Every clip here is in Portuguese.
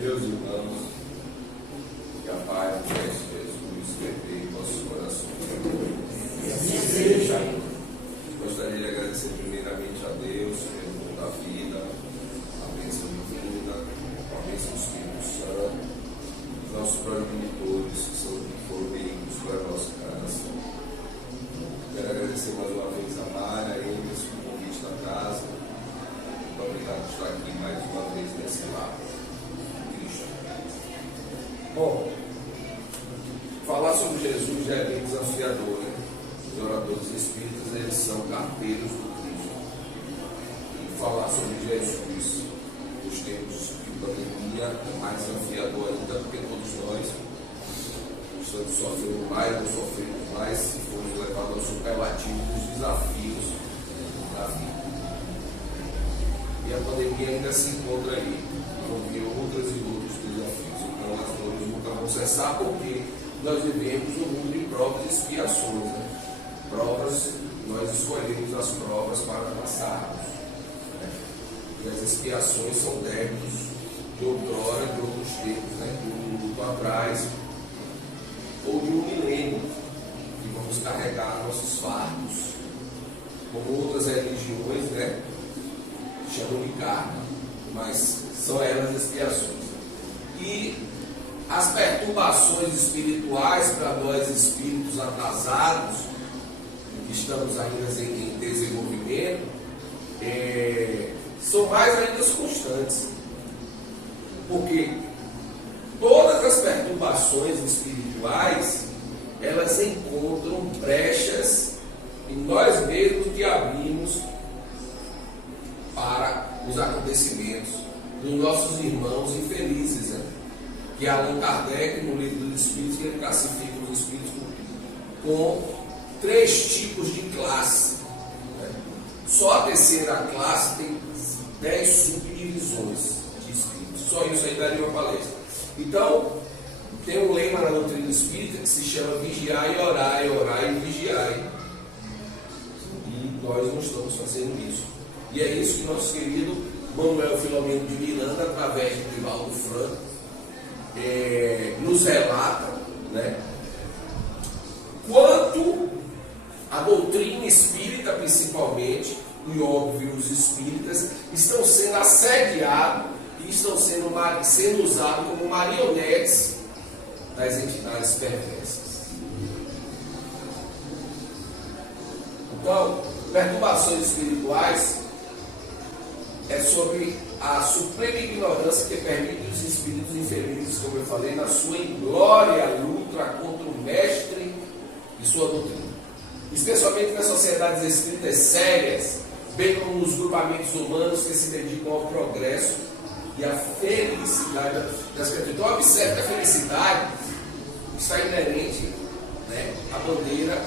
Meus irmãos, que a paz do Mestre Jesus permeie nossos corações. E assim seja. Gostaria de agradecer primeiramente a Deus pelo dom da vida, a bênção divina, a bênção do Espírito Santo, os nossos progenitores que foram veículos para a nossa casa. Quero agradecer mais uma vez a Mara, a eles, o convite da casa. Muito obrigado por estar aqui mais uma vez nesse lado. Bom, falar sobre Jesus já é bem desafiador, né? Os oradores espíritas, eles são carteiros do Cristo. E falar sobre Jesus nos tempos de pandemia é mais desafiador ainda, porque todos nós estamos sofrendo mais ou sofremos mais se formos levados ao superlativo dos desafios da vida. E a pandemia ainda se encontra aí, vão vir outras e outros desafios. Então as dores nunca vão cessar, porque nós vivemos um mundo de provas e expiações, né? Provas, nós escolhemos as provas para passarmos, né? E as expiações são débitos de outrora, de outros tempos, né? De um luto atrás, ou de um milênio, que vamos carregar nossos fardos, como outras religiões, né? Chamam de karma, mas são elas expiações. E as perturbações espirituais para nós espíritos atrasados, que estamos ainda em desenvolvimento, são mais ainda constantes. Porque todas as perturbações espirituais, elas encontram brechas em nós mesmos que abrimos para os acontecimentos dos nossos irmãos infelizes, né? Que Allan Kardec, no livro dos Espíritos, ele classifica os Espíritos com 3 tipos de classe, né? Só a terceira classe tem 10 subdivisões de Espíritos. Só isso aí daria uma palestra. Então, tem um lema na doutrina espírita que se chama vigiai e orai, orai e vigiai. E nós não estamos fazendo isso. E é isso que nosso querido Manuel Filomeno de Miranda, através de Divaldo Franco, nos relata, né, quanto a doutrina espírita, principalmente, e óbvio os espíritas, estão sendo assediados e estão sendo usados como marionetes das entidades perversas. Então, perturbações espirituais é sobre a suprema ignorância que permite os espíritos infelizes, como eu falei, na sua inglória luta contra o mestre e sua doutrina. Especialmente nas sociedades espíritas sérias, bem como nos grupamentos humanos que se dedicam ao progresso e à felicidade das pessoas. Então, observe que a felicidade está inerente, né, à bandeira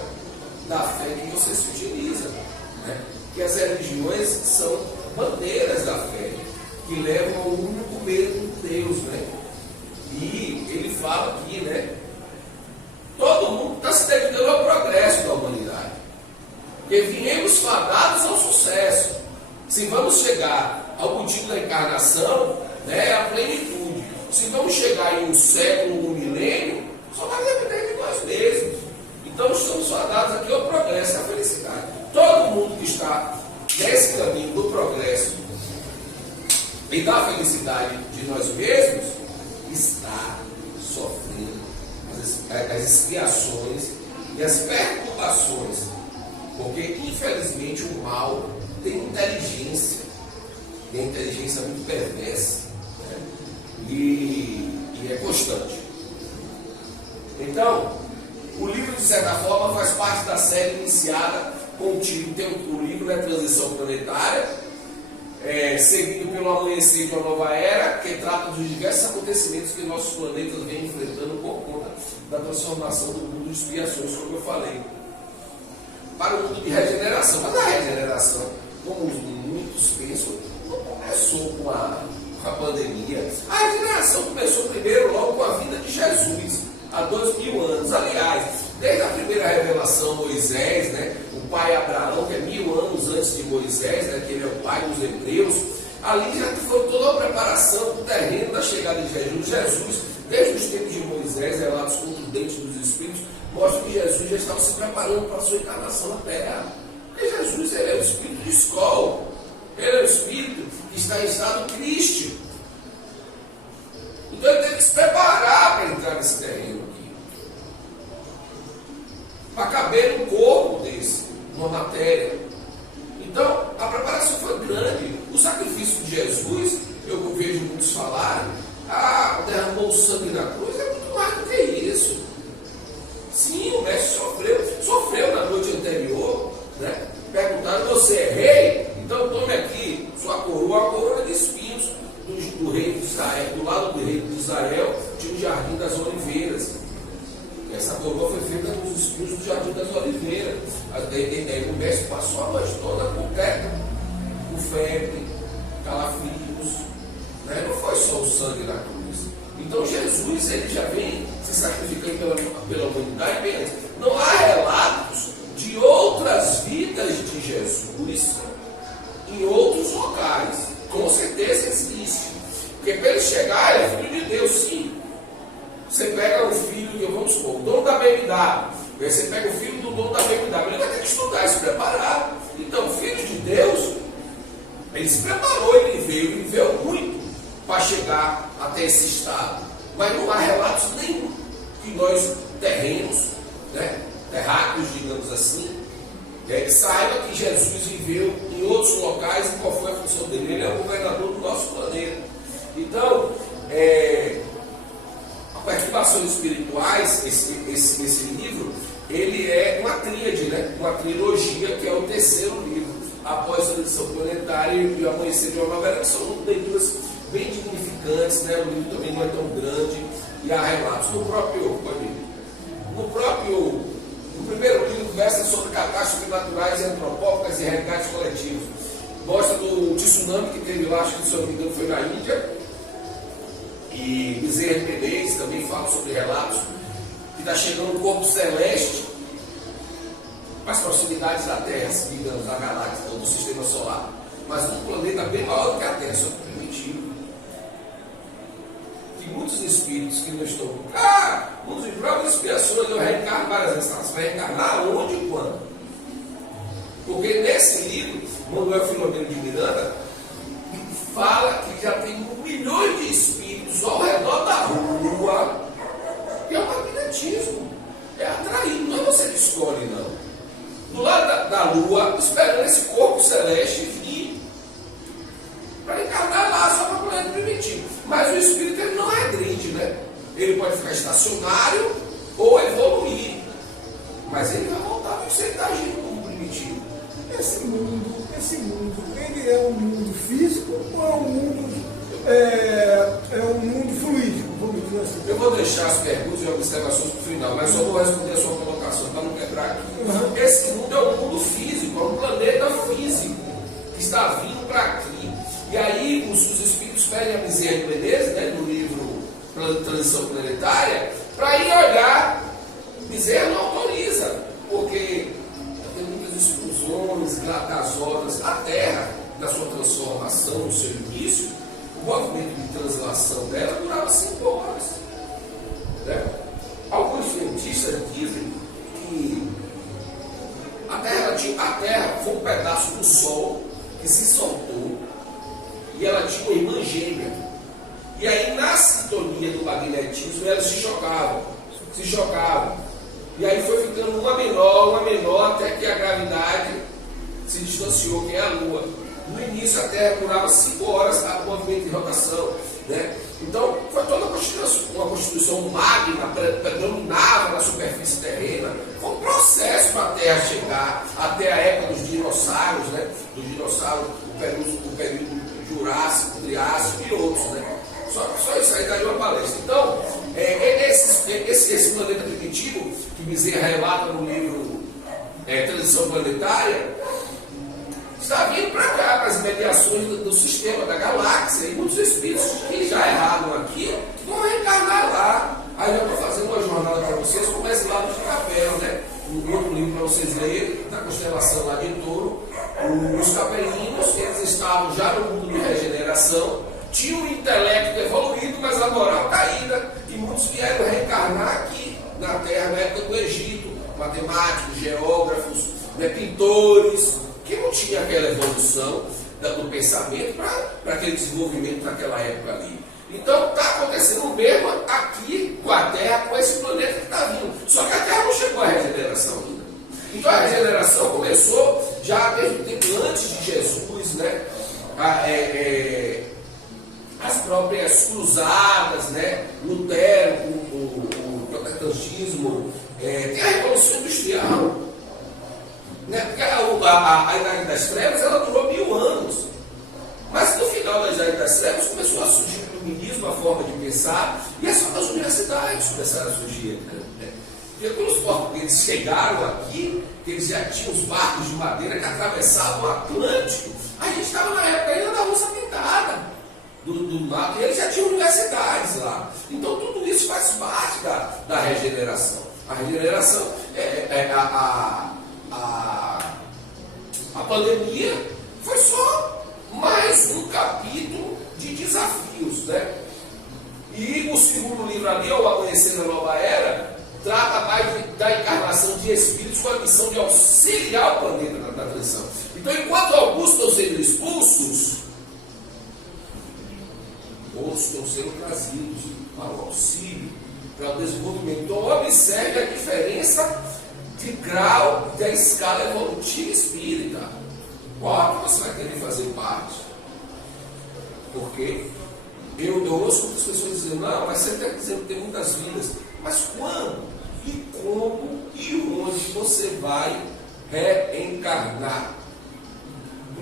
da fé que você se utiliza, né? Que as religiões são bandeiras da fé, que levam ao único mesmo Deus, né? E ele fala aqui, né? Todo mundo está se dedicando ao progresso da humanidade, porque viemos fadados ao sucesso. Se vamos chegar ao motivo da encarnação, né, a plenitude. Se vamos chegar em um século, um milênio, só vai depender de nós mesmos. Então estamos fadados aqui ao progresso, à felicidade. Todo mundo que está nesse caminho do progresso e da felicidade de nós mesmos está sofrendo as expiações e as perturbações, porque infelizmente o mal tem inteligência, e a inteligência é muito perversa, né? e é constante. Então, o livro, de certa forma, faz parte da série iniciada com o título, tem o livro, né, Transição Planetária, seguido pelo Amanhecer de uma Nova Era, que trata dos diversos acontecimentos que nossos planetas vêm enfrentando por conta da transformação do mundo de expiações, como eu falei, para o mundo de regeneração. Mas a regeneração, como muitos pensam, não começou com a pandemia. A regeneração começou primeiro logo com a vinda de Jesus, há 2000 anos. Aliás, desde a primeira revelação, Moisés, né, o pai Abraão, que é 1000 anos antes de Moisés, né, que ele é o pai dos hebreus, Ali já foi toda a preparação, o terreno da chegada de Jesus. Jesus, desde os tempos de Moisés, relatos contundentes dos Espíritos, mostra que Jesus já estava se preparando para a sua encarnação na terra. Porque Jesus, ele é o Espírito de escola, ele é o Espírito que está em estado crístico. Então ele teve que se preparar para entrar nesse terreno aqui, para caber um corpo desse, uma matéria. Então a preparação foi grande. O sacrifício de Jesus, eu vejo muitos falarem, derramou o sangue na cruz, é muito mais do que isso. Sim, o mestre sofreu na noite anterior, né? Perguntaram: você é rei? Então tome aqui sua coroa, a coroa de espinhos do rei de Israel. Do lado do rei de Israel tinha o Jardim das Oliveiras. Essa coroa foi feita nos espinhos do Jardim das Oliveiras. O mestre passou a noite toda com teca, com febre, calafrios, né? Não foi só o sangue na cruz. Então Jesus, ele já vem se sacrificando pela humanidade bem antes. Não há relatos de outras vidas de Jesus em outros locais. Com certeza existe. Porque para ele chegar, ele é filho de Deus, sim. Você pega o filho, vamos supor, o dono da BMW. Você pega o filho do dono da BMW. Ele vai ter que estudar, se preparar. Então, o filho de Deus, ele se preparou, ele viveu muito para chegar até esse estado. Mas não há relatos nenhum que nós terrenos, né, terráqueos, digamos assim, que saiba que Jesus viveu em outros locais e qual foi a função dele. Ele é o governador do nosso planeta. Então, Perturbações Espirituais, esse livro, ele é uma tríade, né? Uma trilogia, que é o terceiro livro, após a edição planetária e o Amanhecer de uma Novela, que são leituras bem dignificantes, né? O livro também não é tão grande, e há relatos. No primeiro livro, versa sobre catástrofes naturais e antropóficas e resgates coletivos. Mostra do tsunami que teve lá, acho que, se eu não me engano, foi na Índia. E Bezerra de Menezes também fala sobre relatos que está chegando um corpo celeste às proximidades da Terra, digamos, da galáxia, ou do sistema solar, mas um planeta bem maior do que a Terra, só primitivo. Que muitos espíritos que não estão. Muitas próprias expiações, eu reencarno várias vezes. Você vai reencarnar onde e quando? Porque nesse livro, Manuel Filomeno de Miranda fala que já tem milhões de espíritos ao redor da Lua, que é o magnetismo, é atraído, não é você que escolhe, não. Do lado da Lua, esperando esse corpo celeste vir para encarnar lá só para o planeta primitivo. Mas o espírito, ele não regride, né? Ele pode ficar estacionário ou evoluir, mas ele vai voltar para você estar agindo como primitivo. Esse mundo, ele é um mundo físico ou é um mundo fluídico, vamos dizer assim? Eu vou deixar as perguntas e observações para o final, mas só vou responder a sua colocação para não quebrar aqui. Esse mundo é um mundo físico, é um planeta físico que está vindo para aqui. E aí os espíritos pedem a Bezerra de Menezes, né, no livro Transição Planetária, para ir olhar. Bezerra não autoriza, porque tem muitas explosões gasosas. A Terra, na sua transformação, no seu início, o movimento de translação dela durava 5 horas. Né? Alguns cientistas dizem que a Terra foi um pedaço do Sol que se soltou e ela tinha uma irmã gêmea. E aí, na sintonia do magnetismo, elas se chocavam. E aí foi ficando uma menor, até que a gravidade se distanciou, que é a Lua. No início, a Terra durava 5 horas a movimento de rotação, né? Então, foi toda uma constituição magna, predominava na superfície terrena. Foi um processo para a Terra chegar até a época dos dinossauros, né? Dos dinossauros, o período Jurássico, Triássico e outros, né? Só isso aí daria uma palestra. Então, esse planeta primitivo, que Bezerra relata no livro Transição Planetária, está vindo para cá, para as mediações do sistema, da galáxia, e muitos espíritos que já erraram aqui vão reencarnar lá. Aí eu estou fazendo uma jornada para vocês, como esse lado de Capela, né? Um outro livro para vocês lerem, da constelação lá de Touro. Os capelinos, eles estavam já no mundo de regeneração, tinham um intelecto evoluído, mas a moral caída, e muitos vieram reencarnar aqui na Terra na época do Egito, matemáticos, geógrafos, pintores, que não tinha aquela evolução do pensamento para aquele desenvolvimento naquela época ali. Então está acontecendo o mesmo aqui com a Terra, com esse planeta que está vindo. Só que a Terra não chegou à regeneração ainda. Então a regeneração começou já desde o tempo antes de Jesus, né? As próprias cruzadas, né? Lutero, o protestantismo, tem a Revolução Industrial, né? Porque a Idade das Trevas ela durou 1000 anos. Mas no final da Idade das Trevas começou a surgir o iluminismo, a forma de pensar, e as próprias universidades começaram a surgir. Né? Porque quando os portugueses chegaram aqui, eles já tinham os barcos de madeira que atravessavam o Atlântico, a gente estava na época ainda da Russa Pintada, do mapa, e eles já tinham universidades lá. Então tudo isso faz parte da regeneração. A regeneração a pandemia foi só mais um capítulo de desafios, né? E o segundo livro ali, O Amanhecer da Nova Era, trata mais da encarnação de espíritos com a missão de auxiliar o planeta na transição. Então, enquanto alguns estão sendo expulsos, outros estão sendo trazidos para o auxílio, para o desenvolvimento. Então, observe a diferença de grau da escala evolutiva espírita. Qual que você vai querer fazer parte? Porque eu ouço muitas pessoas dizendo, não, mas você está dizendo que tem muitas vidas. Mas quando, e como, e onde você vai reencarnar?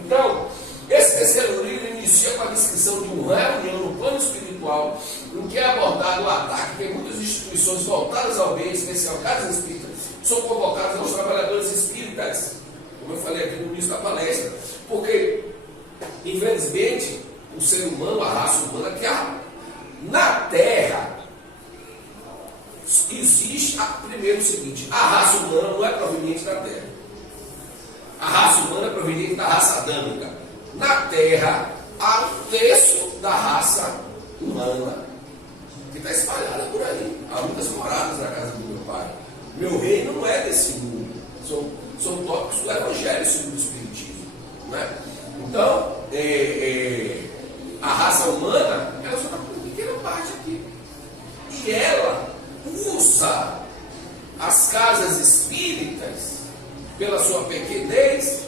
Então, esse terceiro livro inicia com a descrição de uma reunião no plano espiritual, em que é abordado o ataque que muitas instituições voltadas ao bem, em especial casas espíritas, são convocadas aos trabalhadores espíritas, como eu falei aqui no início da palestra, porque, infelizmente, o ser humano, a raça humana, na Terra, existe primeiro o seguinte: a raça humana não é proveniente da Terra. A raça humana é proveniente da raça adâmica. Na Terra, há 1/3 da raça humana, que está espalhada por aí. Há muitas moradas na casa do meu pai. Meu reino não é desse mundo. São tópicos do Evangelho segundo o Espiritismo. Né? Então, a raça humana, ela só está com uma pequena parte aqui. E ela usa as casas espíritas, pela sua pequenez,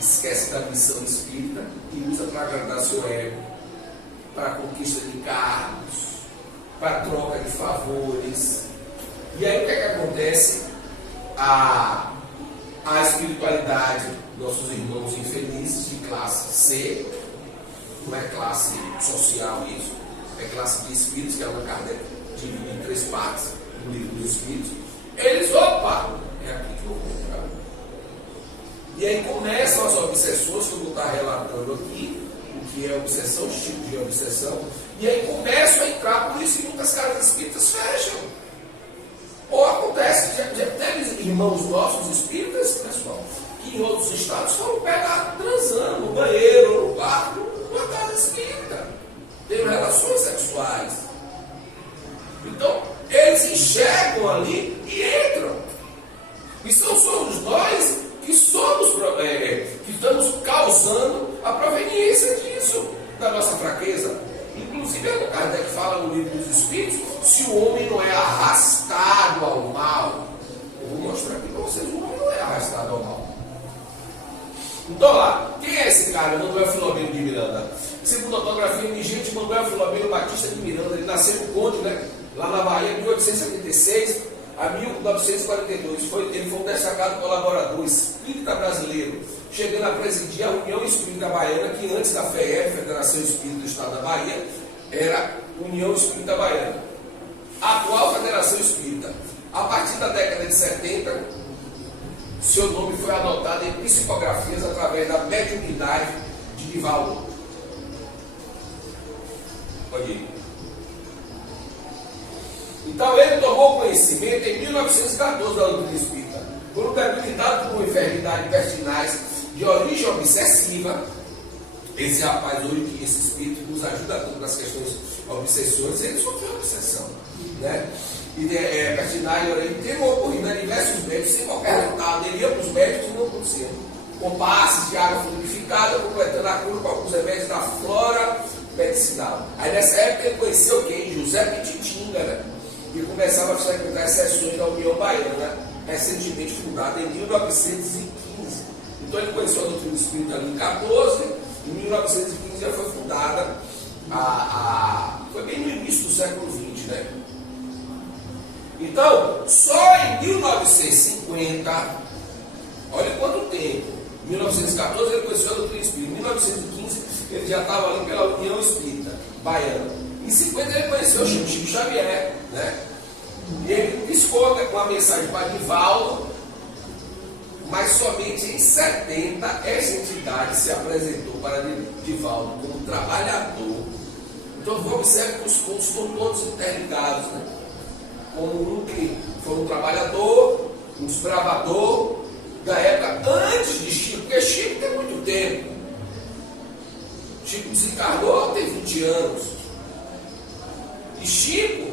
esquece da missão espírita e usa para agradar seu ego, para a conquista de cargos, para a troca de favores. E aí o que é que acontece? A espiritualidade, nossos irmãos infelizes de classe C, não é classe social isso, é classe de espíritos, que é uma Kardec divide em 3 partes, no livro dos espíritos. Eles, opa, é aqui que eu vou entrar. E aí começam as obsessões, que eu vou estar relatando aqui, o que é obsessão, os tipos de obsessão, e aí começam a entrar, por isso que muitas casas espíritas fecham. Ou acontece, já teve irmãos nossos espíritas, pessoal, que em outros estados foram pegar transando no banheiro, no quarto, numa casa espírita, têm relações sexuais. Então, eles enxergam ali e entram. E somos nós que estamos causando a proveniência disso, da nossa fraqueza. Inclusive, o Kardec fala no livro dos Espíritos, se o homem não é arrastado ao mal. Eu vou mostrar aqui para vocês, o homem não é arrastado ao mal. Então lá, quem é esse cara? Manuel Filomeno de Miranda. Segundo a autografia indigente, Manuel Filomeno Batista de Miranda, ele nasceu no Conde, né? Lá na Bahia, de 1876 a 1942. Ele foi um destacado colaborador espírita brasileiro, chegando a presidir a União Espírita Baiana, que antes da FEEB, Federação Espírita do Estado da Bahia, era União Espírita Baiana, a atual Federação Espírita. A partir da década de 70, seu nome foi anotado em psicografias através da mediunidade de Divaldo. Pode ir. Então ele tomou conhecimento em 1914 da doutrina espírita, quando debilitado por enfermidades intestinais, de origem obsessiva. Esse rapaz hoje, esse espírito nos ajuda tanto nas questões obsessões, ele sofreu obsessão, né? E Bertinai teve ocorrido a diversos médicos sem qualquer resultado. Ele ia para os médicos e não acontecia. Com passes de água fluidificada, completando a cura com alguns remédios da flora medicinal. Aí nessa época ele conheceu quem? José Pititinga, né? E começava a frequentar as sessões da União Baiana, recentemente fundada em 1915. Então ele conheceu a doutrina espírita ali em 14, em 1915 já foi fundada foi bem no início do século XX, né? Então, só em 1950, olha quanto tempo, em 1914 ele conheceu a doutrina espírita, em 1915 ele já estava ali pela União Espírita Baiana, em 50 ele conheceu o Chico Xavier, né? E ele piscou com a mensagem para Divaldo, mas somente em 70 essa entidade se apresentou para Divaldo como trabalhador. Então observe que os pontos estão todos interligados, né? Como um que foi um trabalhador, um desbravador da época antes de Chico, porque Chico tem muito tempo. Chico desencarnou tem 20 anos. E Chico,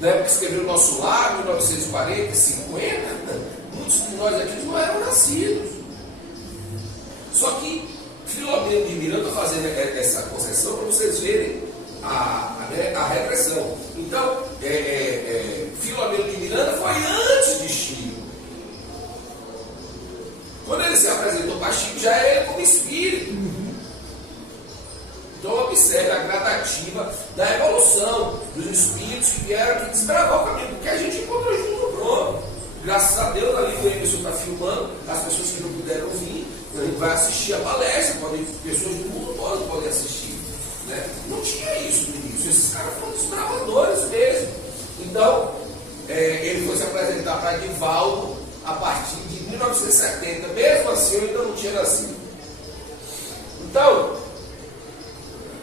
na época que escreveu o Nosso Lar, 1940, 50, muitos de nós aqui não eram nascidos. Só que Filomeno de Miranda está fazendo essa concessão para vocês verem a regressão. Então, Filomeno de Miranda foi antes de Chico. Quando ele se apresentou para Chico, já era ele como espírito. Então, observe a gradativa da evolução dos espíritos que vieram aqui desbravar o caminho, porque a gente encontrou junto no pronto. Graças a Deus, ali o Emerson está filmando, as pessoas que não puderam vir, a gente vai assistir a palestra, pessoas do mundo todo podem assistir. Né? Não tinha isso no início, esses caras foram desbravadores mesmo. Então, ele foi se apresentar para Divaldo a partir de 1970, mesmo assim eu ainda não tinha nascido. Então,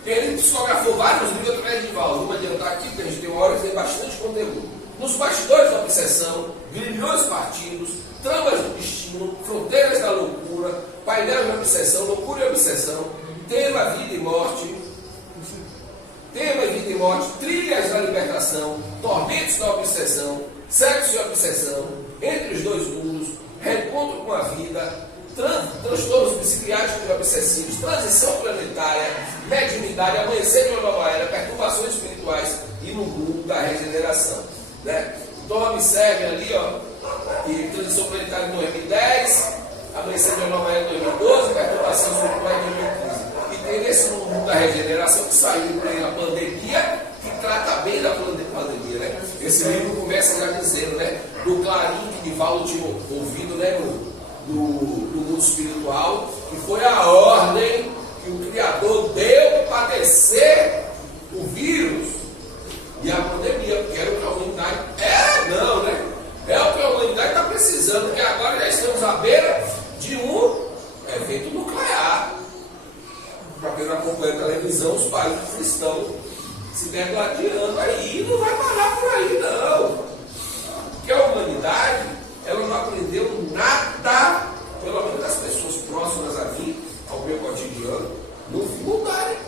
ele psicografou vários livros através de Divaldo. Vamos adiantar aqui, porque a gente tem uma hora que tem bastante conteúdo. Nos bastidores da obsessão, grilhões partidos, tramas do destino, fronteiras da loucura, painéis da obsessão, loucura e obsessão, tema vida e morte, trilhas da libertação, tormentos da obsessão, sexo e obsessão, entre os dois mundos, reencontro com a vida, transtornos psiquiátricos e obsessivos, transição planetária, mediunidade, amanhecer de uma nova era, perturbações espirituais e no grupo da regeneração. Né? Então observe ali, e transição planetária em 2010, amanhecer de uma nova era em 2012, perturbação espiritual em 2015. E tem nesse mundo da regeneração que saiu na pandemia, que trata bem da pandemia, né? Esse livro começa já dizendo, né? Do clarim que Divaldo tinha ouvido, né? Do mundo espiritual, que foi a ordem que o Criador deu para padecer o vírus e a pandemia, porque era o que a humanidade é o que a humanidade está precisando, porque agora já estamos à beira de um evento nuclear. Para quem não acompanha a televisão, os países cristãos se degladiando aí, não vai parar por aí não, porque a humanidade ela não aprendeu nada, pelo menos das pessoas próximas a mim, ao meu cotidiano, não mudarem com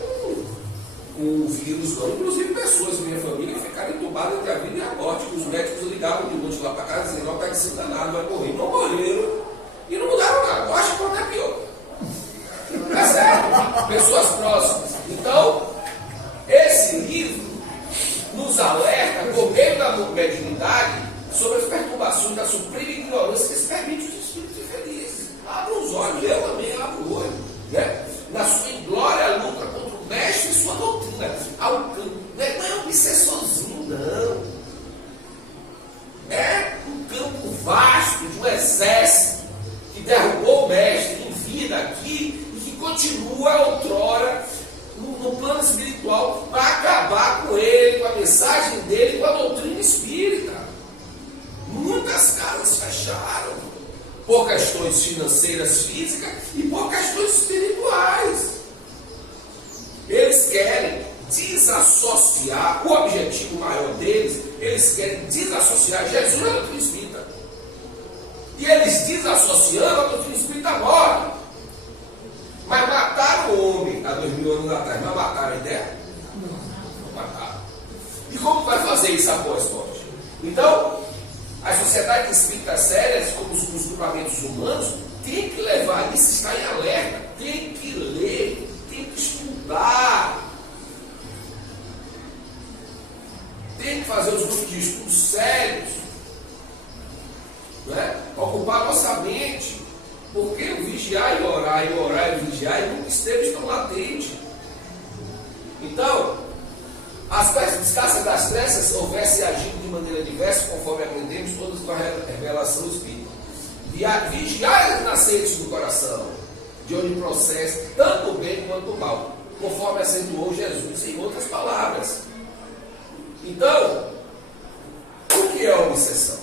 o vírus não. Inclusive pessoas da minha família que ficaram entubadas entre a vida e a morte, que os médicos ligavam de noite lá para casa dizendo, não, está desenganado, vai morrer. Não morreram e não mudaram nada. Eu acho que até pior. É sério? Pessoas próximas. Então, esse livro nos alerta, por meio da mediunidade, sobre as perturbações da suprema ignorância que se permite os espíritos infelizes. Abre os olhos, eu também abro o olho. Né? Na sua inglória luta contra o mestre e sua doutrina. Não é um obsessorzinho, não. É um campo vasto de um exército que derrubou o mestre em vida aqui e que continua outrora no plano espiritual para acabar com ele, com a mensagem dele, com a doutrina espírita. Muitas casas fecharam por questões financeiras, físicas e por questões espirituais. Eles querem desassociar, o objetivo maior deles, eles querem desassociar Jesus da doutrina espírita. E eles desassociando, a doutrina espírita morre. 1000 anos atrás, mas mataram a ideia? Não mataram. E como vai fazer isso após morte? Então, as sociedades espíritas sérias, como os grupamentos humanos, tem que levar isso, estar em alerta, tem que ler, tem que estudar, tem que fazer os grupos de estudos sérios, né? Ocupar nossa mente, porque o vigiar e orar e vigiar nunca esteve tão latente. Então, as desgraças das trevas houvesse agido de maneira diversa, conforme aprendemos todas com a revelação espírita. Vigiar as nascentes do coração, de onde processa tanto o bem quanto o mal, conforme acentuou Jesus em outras palavras. Então, o que é obsessão?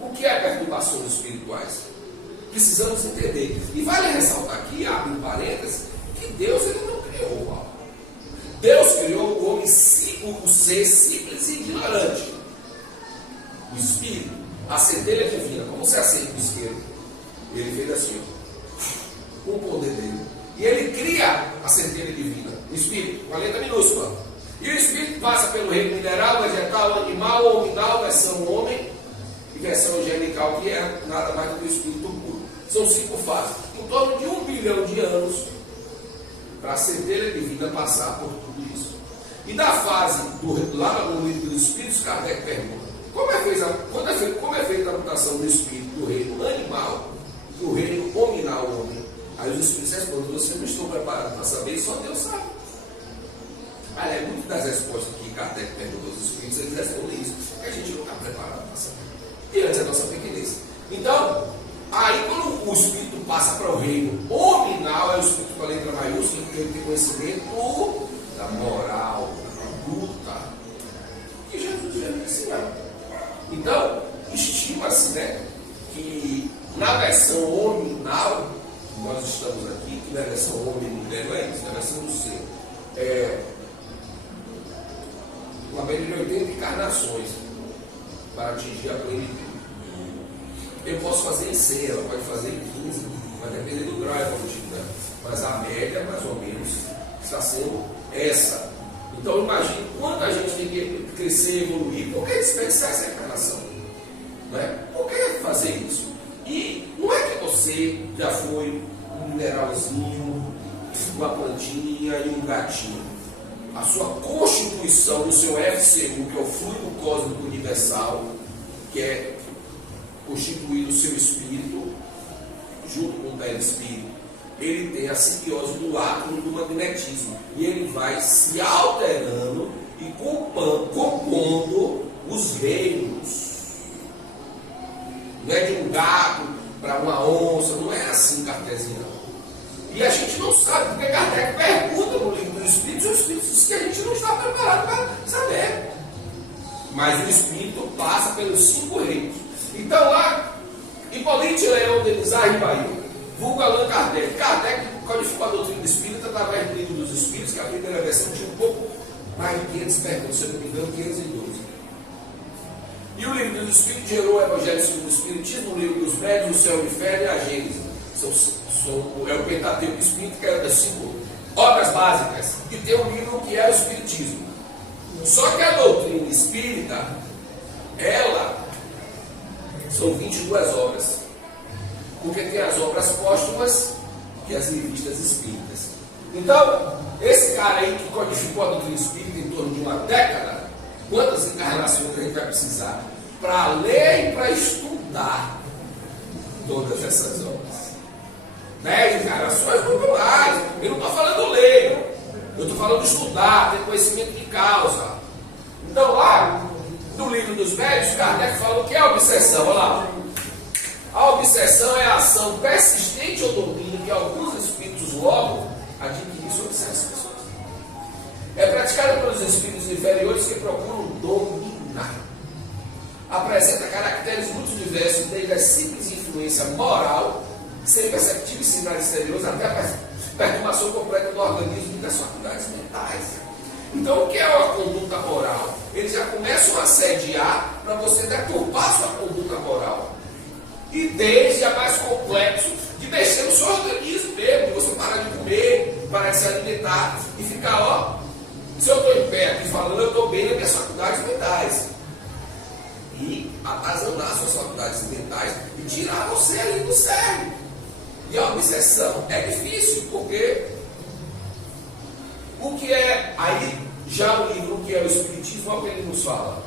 O que é perturbações espirituais? Precisamos entender. E vale ressaltar aqui, abre um parênteses, que Deus ele não criou o mal. Deus criou o homem, o ser simples e ignorante. O espírito, a centelha divina. Como você acende o isqueiro? Ele fez assim, com o poder dele. E ele cria a centelha divina. O espírito, com a letra minúscula. E o espírito passa pelo reino mineral, vegetal, animal, hominal, versão homem, e versão angelical, que é nada mais do que o espírito puro. São 5 fases. Em torno de 1 bilhão de anos, para a centelha divina passar por tudo isso. E da fase, lá no livro dos Espíritos, Kardec pergunta, como é feita a mutação do espírito do reino animal e do reino hominal homem? Aí os Espíritos respondem, você não estou preparado para saber, só Deus sabe. Aliás, muitas das respostas que Kardec perguntou aos Espíritos, eles respondem isso, porque a gente não está preparado para saber, diante da nossa pequenez. Então, aí quando o espírito passa para o reino hominal, é o espírito com a letra maiúscula, que tem conhecimento da moral, da luta, que Jesus já me ensinou. Então, estima-se, né, que na versão hominal, nós estamos aqui, que na versão homem e mulher não é isso, na versão do ser, uma média de 80 encarnações para atingir a plenitude. Eu posso fazer em 100, ela pode fazer em 15, vai depender do grau evolutivo, né? Mas a média, mais ou menos, está sendo essa. Então imagine quanto a gente tem que crescer e evoluir, por que dispensar essa encarnação? Né? Por que fazer isso? E não é que você já foi um mineralzinho, uma plantinha e um gatinho. A sua constituição, o seu FCU, que é o fluido cósmico universal, que é constituído o seu espírito, junto com o perispírito, ele tem a simbiose do átomo do magnetismo. E ele vai se alterando e compondo os reinos. Não é de um gato para uma onça, não é assim cartesiano. E a gente não sabe, porque Kardec pergunta no livro dos Espíritos, e os Espíritos dizem que a gente não está preparado para saber. Mas o Espírito passa pelos 5 reinos. Então lá, Hipólite Leão Denizar Ribail, vulgo Allan Kardec. Kardec codificou a doutrina espírita através do livro dos Espíritos, que a primeira versão tinha um pouco mais de 500 perguntas, se eu não me engano, 512. E o livro dos Espíritos gerou o Evangelho segundo o Espiritismo, o livro dos Médiuns, o Céu e o Inferno e a Gênesis. É o Pentateuco Espírita, que é das 5 obras básicas. E tem um livro que é o Espiritismo. Só que a doutrina espírita, ela são 22 obras. Porque tem as obras póstumas e as revistas espíritas. Então, esse cara aí que codificou a doutrina espírita em torno de uma década, quantas encarnações a gente vai precisar para ler e para estudar todas essas obras? 10 encarnações, muito mais. Eu não estou falando ler, eu estou falando estudar, ter conhecimento de causa. Então, lá no livro dos Médiuns, Kardec fala o que é obsessão. Olha lá. A obsessão é a ação persistente ou domínio que alguns espíritos logo adquirem sobre certas pessoas. É praticada pelos espíritos inferiores que procuram dominar. Apresenta caracteres muito diversos, desde a simples influência moral, sem perceptíveis sinais exteriores, até a perturbação completa do organismo e das faculdades mentais. Então, o que é uma conduta moral? Eles já começam a assediar para você deturpar sua conduta moral. E desde a mais complexo, de mexer no seu organismo mesmo, de você parar de comer, para se alimentar e ficar, ó, se eu estou em pé aqui falando, eu estou bem nas minhas faculdades mentais. E atazanar suas faculdades mentais e tirar você ali do sério. E a obsessão é difícil, porque o que é, aí já o livro, o que é o Espiritismo, é o que ele nos fala.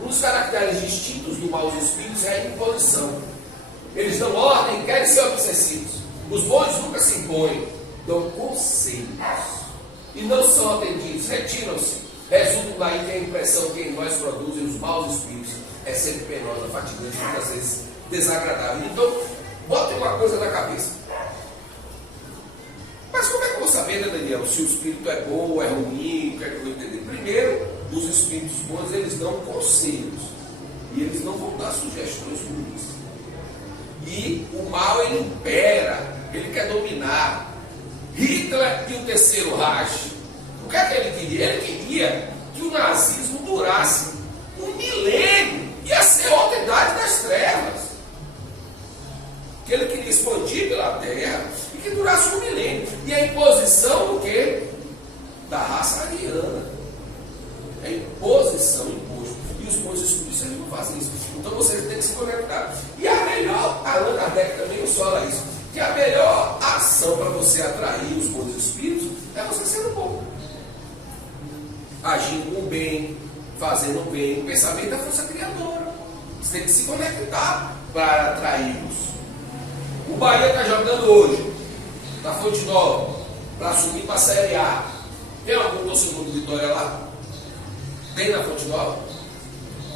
Um dos caracteres distintos do mal dos espíritos é a imposição. Eles dão ordem e querem ser obsessivos. Os bons nunca se impõem, dão conselhos e não são atendidos, retiram-se. Resulta daí que a impressão que em nós produzem os maus espíritos é sempre penosa, fatigante, muitas vezes desagradável. Então, botem uma coisa na cabeça. Mas como é que eu vou saber, né, Daniel, se o espírito é bom ou é ruim? O que é que eu vou entender? Primeiro, os espíritos bons, eles dão conselhos. E eles não vão dar sugestões ruins. E o mal, ele impera, ele quer dominar. Hitler e o terceiro Reich, o que é que ele queria? Ele queria que o nazismo durasse um milênio. Ia ser a outra idade das trevas. Que ele queria expandir pela terra e que durasse um milênio. E a imposição do quê? Da raça ariana. É imposição, imposto. E os bons espíritos eles não fazem isso. Então você tem que se conectar. E a melhor, Allan Kardec também nos fala isso, que a melhor ação para você atrair os bons espíritos é você sendo bom. Agindo com o bem, fazendo o bem. O pensamento é a força criadora. Você tem que se conectar para atraí-los. O Bahia está jogando hoje na Fonte Nova para subir para a Série A. Tem algum torcedor do Vitória lá? Tem na Fonte Nova?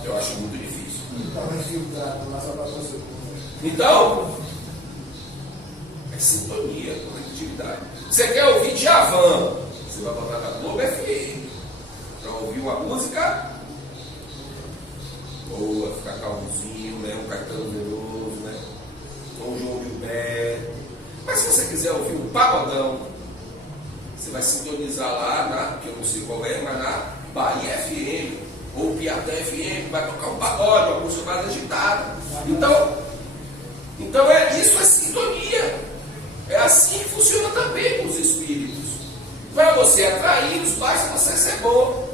Eu acho muito difícil. Estava infiltrado lá só para você. Então, é sintonia, conectividade. Você quer ouvir Djavan? Você vai botar na Globo FM. Para ouvir uma música boa, ficar calmozinho, né? Um Caetano Veloso, né? Ou um João Gilberto. Mas se você quiser ouvir um pagodão, você vai sintonizar lá, que eu não sei qual é, mas na Bahia FM, ou Piatã FM, vai tocar um pagode, uma música mais agitada. Então isso é sintonia. É assim que funciona também com os espíritos. Para você atraí-los, basta você ser bom.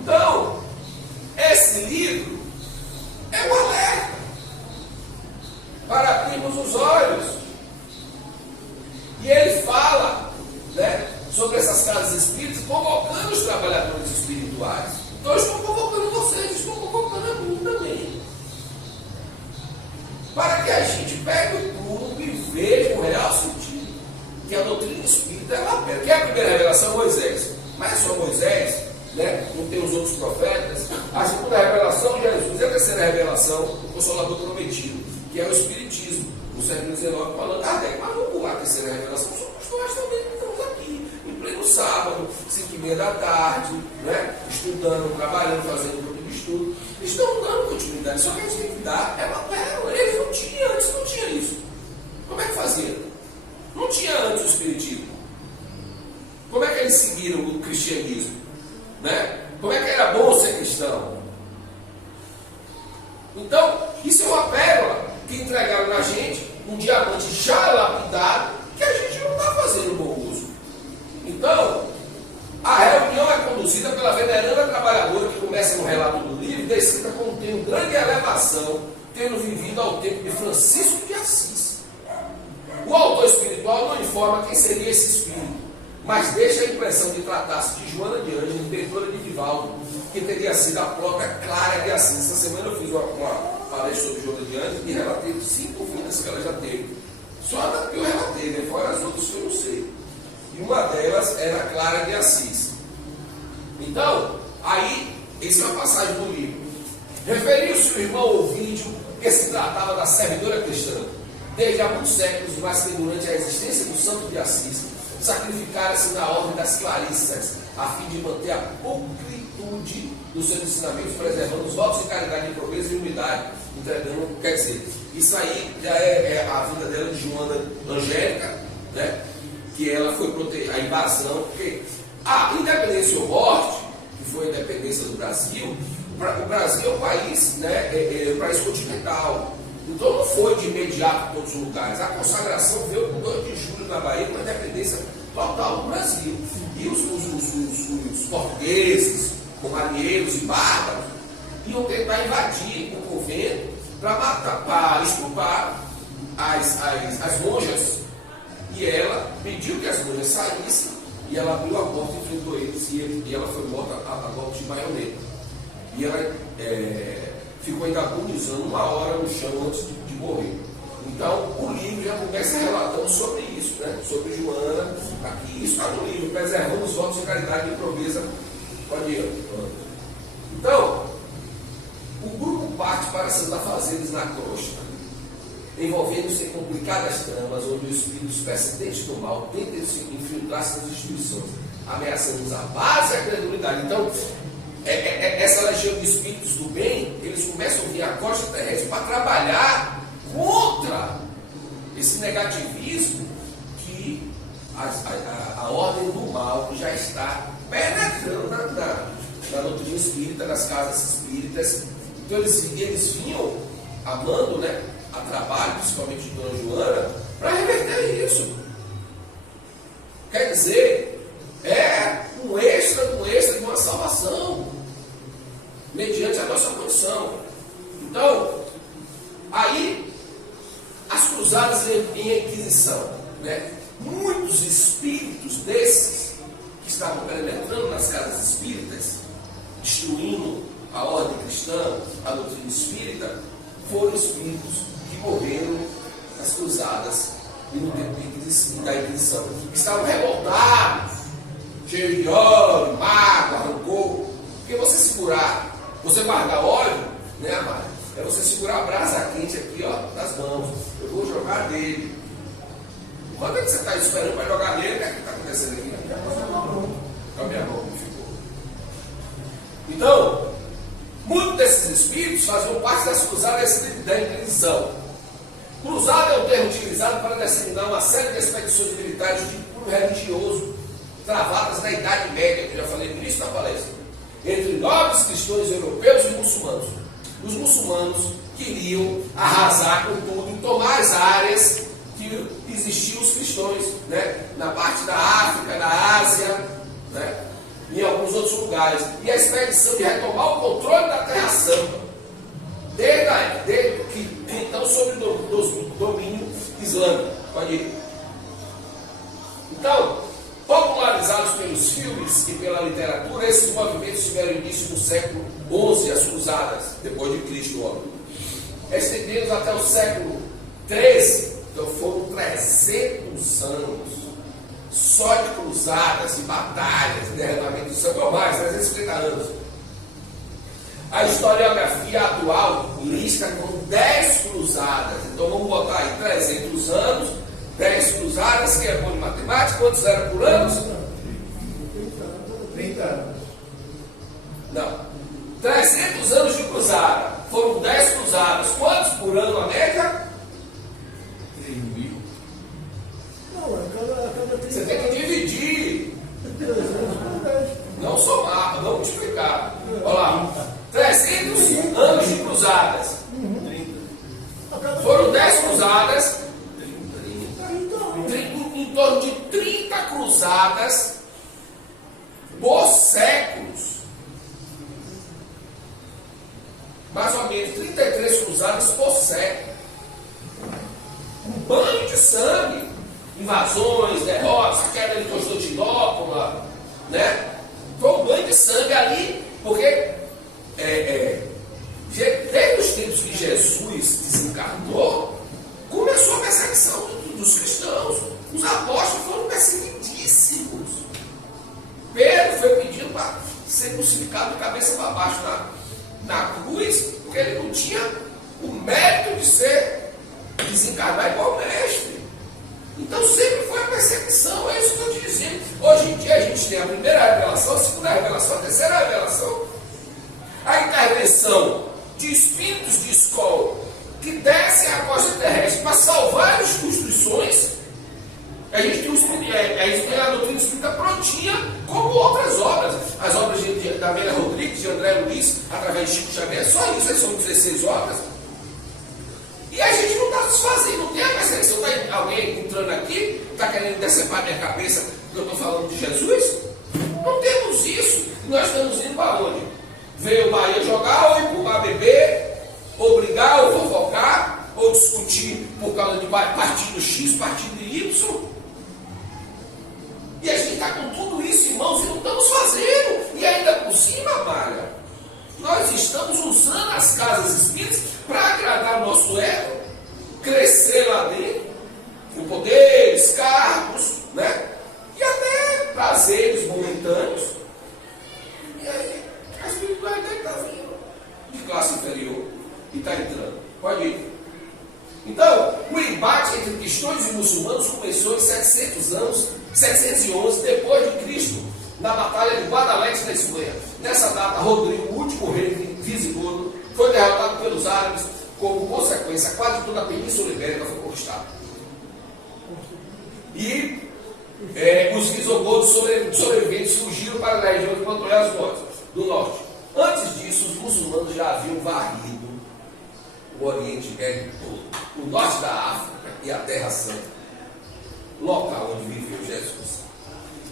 Então, esse livro é um alerta para abrirmos os olhos. E ele fala, né, sobre essas casas espíritas, convocando os trabalhadores espirituais. Então eu estou convocando vocês, estou convocando a mim também. Para que a gente pegue o prumo e veja o real sentido. Que a doutrina espírita, ela pega. Que é a primeira revelação? Moisés. Mas é só Moisés, né? Não tem os outros profetas. A segunda revelação, Jesus. E a terceira revelação, o Consolador Prometido, que é o Espiritismo, no século XIX, falando Kardec. Mas vamos pular a terceira revelação, somos nós também que estamos aqui, em pleno sábado, 5h30 da tarde, né? Estudando, trabalhando, fazendo um grupo de estudo. Estão dando continuidade, só que a gente tem que dar, é uma pérola. Eles não tinham, antes não tinha isso. Como é que fazia? Não tinha antes o Espiritismo. Como é que eles seguiram o cristianismo? Né? Como é que era bom ser cristão? Então, isso é uma pérola que entregaram na gente, um diamante já lapidado, que a gente não está fazendo bom uso. Então, a reunião é conduzida pela veneranda trabalhadora, que começa no relato do livro, descrita como tendo grande elevação, tendo vivido ao tempo de Francisco de Assis. O autor espiritual não informa quem seria esse espírito, mas deixa a impressão de tratar-se de Joana de Ângeles, inventora de Vivaldo, que teria sido a própria Clara de Assis. Essa semana eu fiz uma palestra sobre Joana de Ângeles e relatei 5 vidas que ela já teve. Só a que eu relatei, né? Fora as outras que eu não sei. E uma delas era Clara de Assis. Então, aí, essa é uma passagem do livro. Referiu-se o irmão Ovídio, que se tratava da servidora cristã, desde há muitos séculos, mas que durante a existência do Santo de Assis, sacrificara-se na ordem das Clarissas, a fim de manter a pulcritude dos seus ensinamentos, preservando os votos de caridade, de pobreza e humildade, entregando, quer dizer, isso aí já é a vida dela de Joana Angélica, né? Que ela foi proteger a invasão, porque a independência ou morte, que foi a independência do Brasil, o Brasil é um país, né, um país continental. Então não foi de imediato em todos os lugares. A consagração veio com 2 de julho na Bahia, com a independência total do Brasil. E os portugueses, com marinheiros e bárbaros, iam tentar invadir o convento para matar, para expulsar as monjas. E ela pediu que as monjas saíssem, e ela abriu a porta e enfrentou eles, e ela foi morta a golpe de baioneta. E ela ficou ainda agonizando 1 hora no chão antes de morrer. Então, o livro já começa relatando sobre isso, né? Sobre Joana. Aqui, isso está no livro, preservando os votos de caridade e pobreza. Pode ir. Então, o grupo parte para Santa Fazendas na Costa, envolvendo-se em complicadas tramas onde os espíritos persistentes do mal tentam se infiltrar-se nas instituições, ameaçando a base e a credulidade. Então, essa legião de espíritos do bem, eles começam a vir à costa terrestre para trabalhar contra esse negativismo que a ordem do mal já está penetrando na doutrina espírita, nas casas espíritas. Então eles vinham amando, né, a trabalho, principalmente de Dona Joana, para reverter isso. Quer dizer, é um extra de uma salvação, mediante a nossa condição. Então, aí, as cruzadas em Inquisição, né? Muitos espíritos desses que estavam penetrando nas casas espíritas, destruindo a ordem cristã, a doutrina espírita, foram espíritos que morreram nas cruzadas e no tempo da Inquisição, que estavam revoltados, cheios de ódio, mágoa, rancor. Porque você segurar, você guardar óleo, né, amado? É você segurar a brasa quente aqui, ó, nas mãos. Eu vou jogar nele. Quando é que você está esperando para jogar nele? O que é que está acontecendo aqui? Com a minha mão ficou. Então, muitos desses espíritos faziam parte das cruzadas da Inquisição. Cruzada é um termo utilizado para designar uma série de expedições militares de cunho religioso, travadas na Idade Média, que eu já falei por isso na palestra, entre nobres cristãos europeus e muçulmanos. Os muçulmanos queriam arrasar com tudo e tomar as áreas que existiam os cristãos, né? Na parte da África, da Ásia, né? Em alguns outros lugares. E a expedição de retomar o controle da Terra Santa, desde que então sob o domínio islâmico. Pode ir. Então, popularizados pelos filmes e pela literatura, esses movimentos tiveram início no século XI, as cruzadas, depois de Cristo, óbvio. Estendidos até o século XIII, então foram 300 anos só de cruzadas, de batalhas, de derramamento de sangue, ou mais, 350 anos. A historiografia atual lista com 10 cruzadas. Então vamos botar aí 300 anos, 10 cruzadas, que é bom de matemática. Quantos eram por anos? 30 anos. Não. 300 anos de cruzada. Foram 10 cruzadas. Quantos por ano a média? 3.000. Não, a cada 30 Você tem que dividir. 300 por 10. Não somar, não multiplicar. Olha lá. 300 anos de cruzadas. Foram 10 cruzadas. Em torno de 30 cruzadas por séculos. Mais ou menos 33 cruzadas por século. Um banho de sangue. Invasões, derrotas, a queda de Constantinopla, né? Foi um banho de sangue ali, porque desde os tempos que Jesus desencarnou, começou a perseguição dos cristãos. Os apóstolos foram perseguidíssimos. Pedro foi pedido para ser crucificado de cabeça para baixo na cruz, porque ele não tinha o mérito de desencarnar igual o mestre. Então sempre foi a perseguição, é isso que eu estou te dizendo. Hoje em dia a gente tem a primeira revelação, a segunda revelação, a terceira revelação. A intervenção de espíritos de escola que descem a costa terrestre para salvar as instituições. A gente tem a doutrina espírita prontinha, como outras obras. As obras da Amélia Rodrigues, de André Luiz, através de Chico Xavier, só isso, aí são 16 obras. E a desfazer, não tem a perseguição. Está alguém entrando aqui, está querendo decepar minha cabeça porque eu estou falando de Jesus? Não temos isso. Nós estamos indo para onde? Ver o Bahia jogar, ou ir para o bar beber, ou brigar, ou fofocar, ou discutir por causa de partido X, partido Y. E a gente está com tudo isso, irmãos, e não estamos fazendo. E ainda por cima, Mária, nós estamos usando as casas espíritas para agradar o nosso ego, crescer lá dentro, com poderes, cargos, né? E até prazeres momentâneos. E aí, a espiritualidade está vindo de classe inferior e está entrando. Pode ir. Então, o embate entre cristãos e muçulmanos começou em 711 depois de Cristo, na Batalha de Guadalete, na Espanha. Nessa data, Rodrigo, o último rei visigodo, foi derrotado pelos árabes. Como consequência, quase toda a Península Ibérica foi conquistada. E os visigodos sobreviventes fugiram para a região de Pantoias do Norte. Antes disso, os muçulmanos já haviam varrido o Oriente Médio todo, o norte da África e a Terra Santa, local onde viveu Jesus.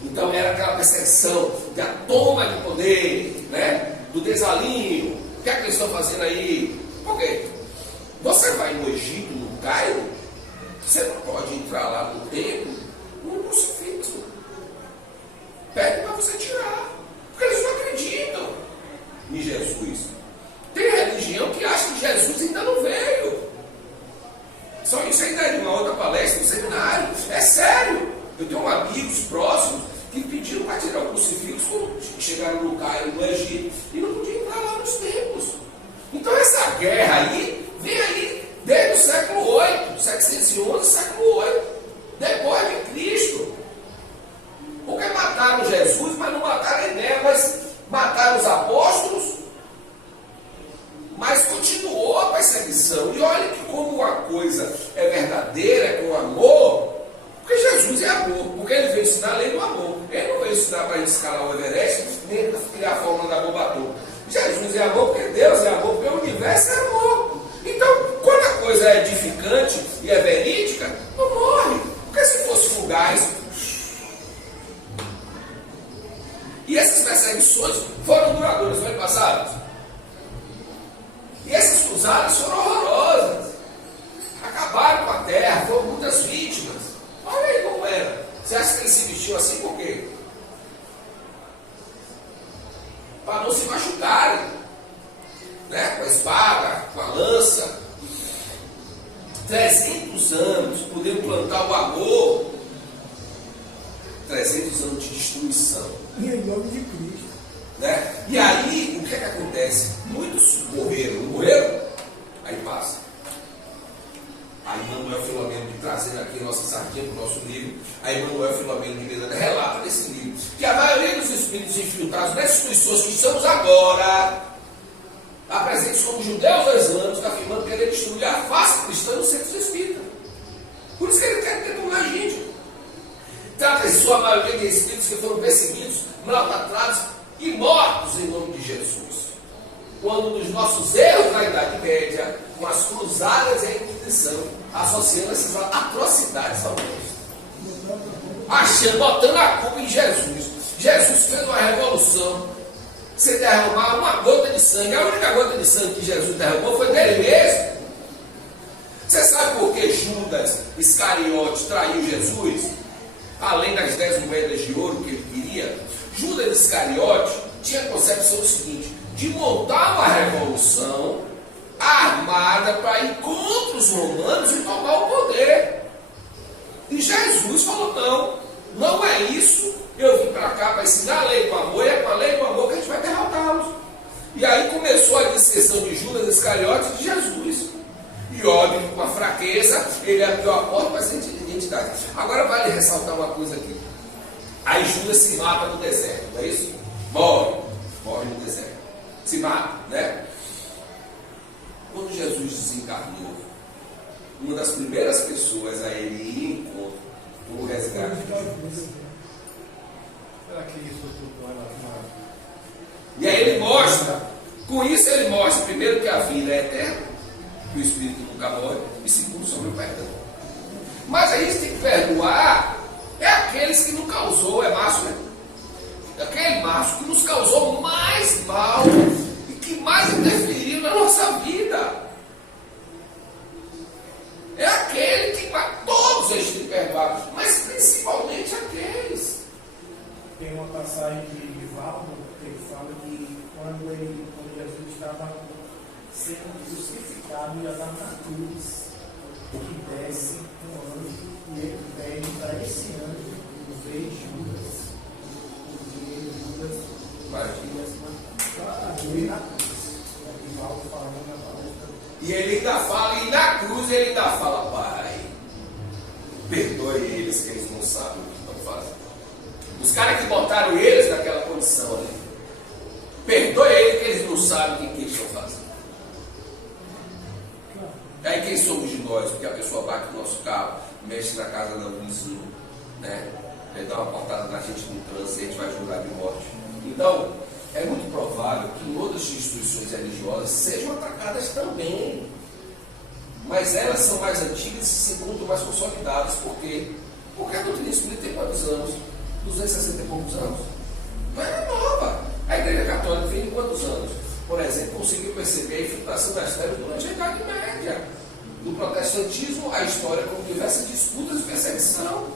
Então era aquela perseguição de a toma de poder, né? Do desalinho. O que é que eles estão fazendo aí? Por quê? Você vai no Egito, no Cairo, você não pode entrar lá no templo num crucifixo. Pede para você tirar, porque eles não acreditam em Jesus. Tem religião que acha que Jesus ainda não veio. Só isso ainda é de uma outra palestra, um seminário. É sério. Eu tenho amigos próximos que pediram para tirar o crucifixo quando chegaram no Cairo, no Egito, e não podiam entrar lá nos templos. Então essa guerra aí, vem aí desde o século VIII, 711, século VIII, depois de Cristo. Porque mataram Jesus, mas não mataram a ideia, mas mataram os apóstolos. Mas continuou a perseguição. E olha que como uma coisa é verdadeira, é com amor, porque Jesus é amor, porque ele veio ensinar a lei do amor. Ele não veio ensinar para a gente escalar o Everest, nem para criar a fórmula da bomba atômica. Jesus é amor porque Deus é amor, porque o universo é amor. Então, quando a coisa é edificante e é verídica, não morre. Porque se fosse fugaz. E essas perseguições foram duradouras, foram passadas. E essas cruzadas foram horrorosas. Acabaram com a terra, foram muitas vítimas. Olha aí como era. Você acha que ele se vestiu assim por quê? Para não se machucarem. Né? Com a espada, com a lança. 300 anos, podendo plantar o amor. 300 anos de destruição. E em nome de Cristo. Né? E aí, o que é que acontece? Muitos morreram, não morreram? Aí passa. Aí Manuel Filomeno, trazendo aqui nossa sardinha para o nosso livro, aí Manuel Filomeno de Miranda relata nesse livro que a maioria dos espíritos infiltrados nas instituições que estamos agora, apresentes como judeus islâmicos, está afirmando que ele destruir a face cristã no centro espírita. Por isso que ele quer detonar a gente. Trata-se sua maioria de espíritos que foram perseguidos, maltratados e mortos em nome de Jesus. Quando nos nossos erros na Idade Média, com as cruzadas e a Inquisição, associando essas atrocidades ao Cristo, achando, botando a culpa em Jesus. Jesus fez uma revolução, sem derramar uma gota de sangue. A única gota de sangue que Jesus derramou foi dele mesmo. Você sabe por que Judas Iscariote traiu Jesus? Além das 10 moedas de ouro que ele queria, Judas Iscariote tinha a concepção do seguinte: de montar uma revolução armada para ir contra os romanos e tomar o poder. E Jesus falou: não, não é isso. Eu vim para cá para ensinar a lei do amor, e é com a lei do amor que a gente vai derrotá-los. E aí começou a dissensão de Judas Iscariote de Jesus. E óbvio, com a fraqueza, ele abriu a porta para essa identidade. Agora vale ressaltar uma coisa aqui. Aí Judas se mata no deserto, não é isso? Morre no deserto. Se mata, né? Quando Jesus desencarnou, uma das primeiras pessoas a ele ir em encontro com o resgate. E aí ele mostra, com isso ele mostra primeiro que a vida é eterna, que o espírito nunca morre, e segundo, sobre o perdão. Mas a gente tem que perdoar aqueles que não causou, é Márcio, né? Aquele Márcio que nos causou mais mal e que mais interferiu na nossa vida. É aquele que todos eles têm que perdoar, mas principalmente aqueles. Tem uma passagem de Valdo que ele fala que quando Jesus estava sendo crucificado, já estava na cruz, que desce um anjo e ele pede para esse anjo ver Judas, porque Judas vai ir na cruz. E Valdo falando na palestra. E ele ainda fala, e na cruz ele ainda fala: Pai, perdoe eles, que eles não sabem o que estão fazendo. Os caras que botaram eles naquela condição ali, perdoe eles, que eles não sabem o que eles estão fazendo. Aí quem somos de nós? Porque a pessoa bate no nosso carro, mexe na casa do vizinho, né? Ele dá uma portada na gente no trânsito e a gente vai julgar de morte. Então, é muito provável que outras instituições religiosas sejam atacadas também. Mas elas são mais antigas e se encontram mais consolidadas. Por quê? Porque a doutrina espírita tem quantos anos? 260 e poucos anos. Não é nova. A Igreja Católica tem quantos anos? Por exemplo, conseguiu perceber a infiltração das trevas durante a Idade Média. Do protestantismo, a história com diversas disputas e perseguição.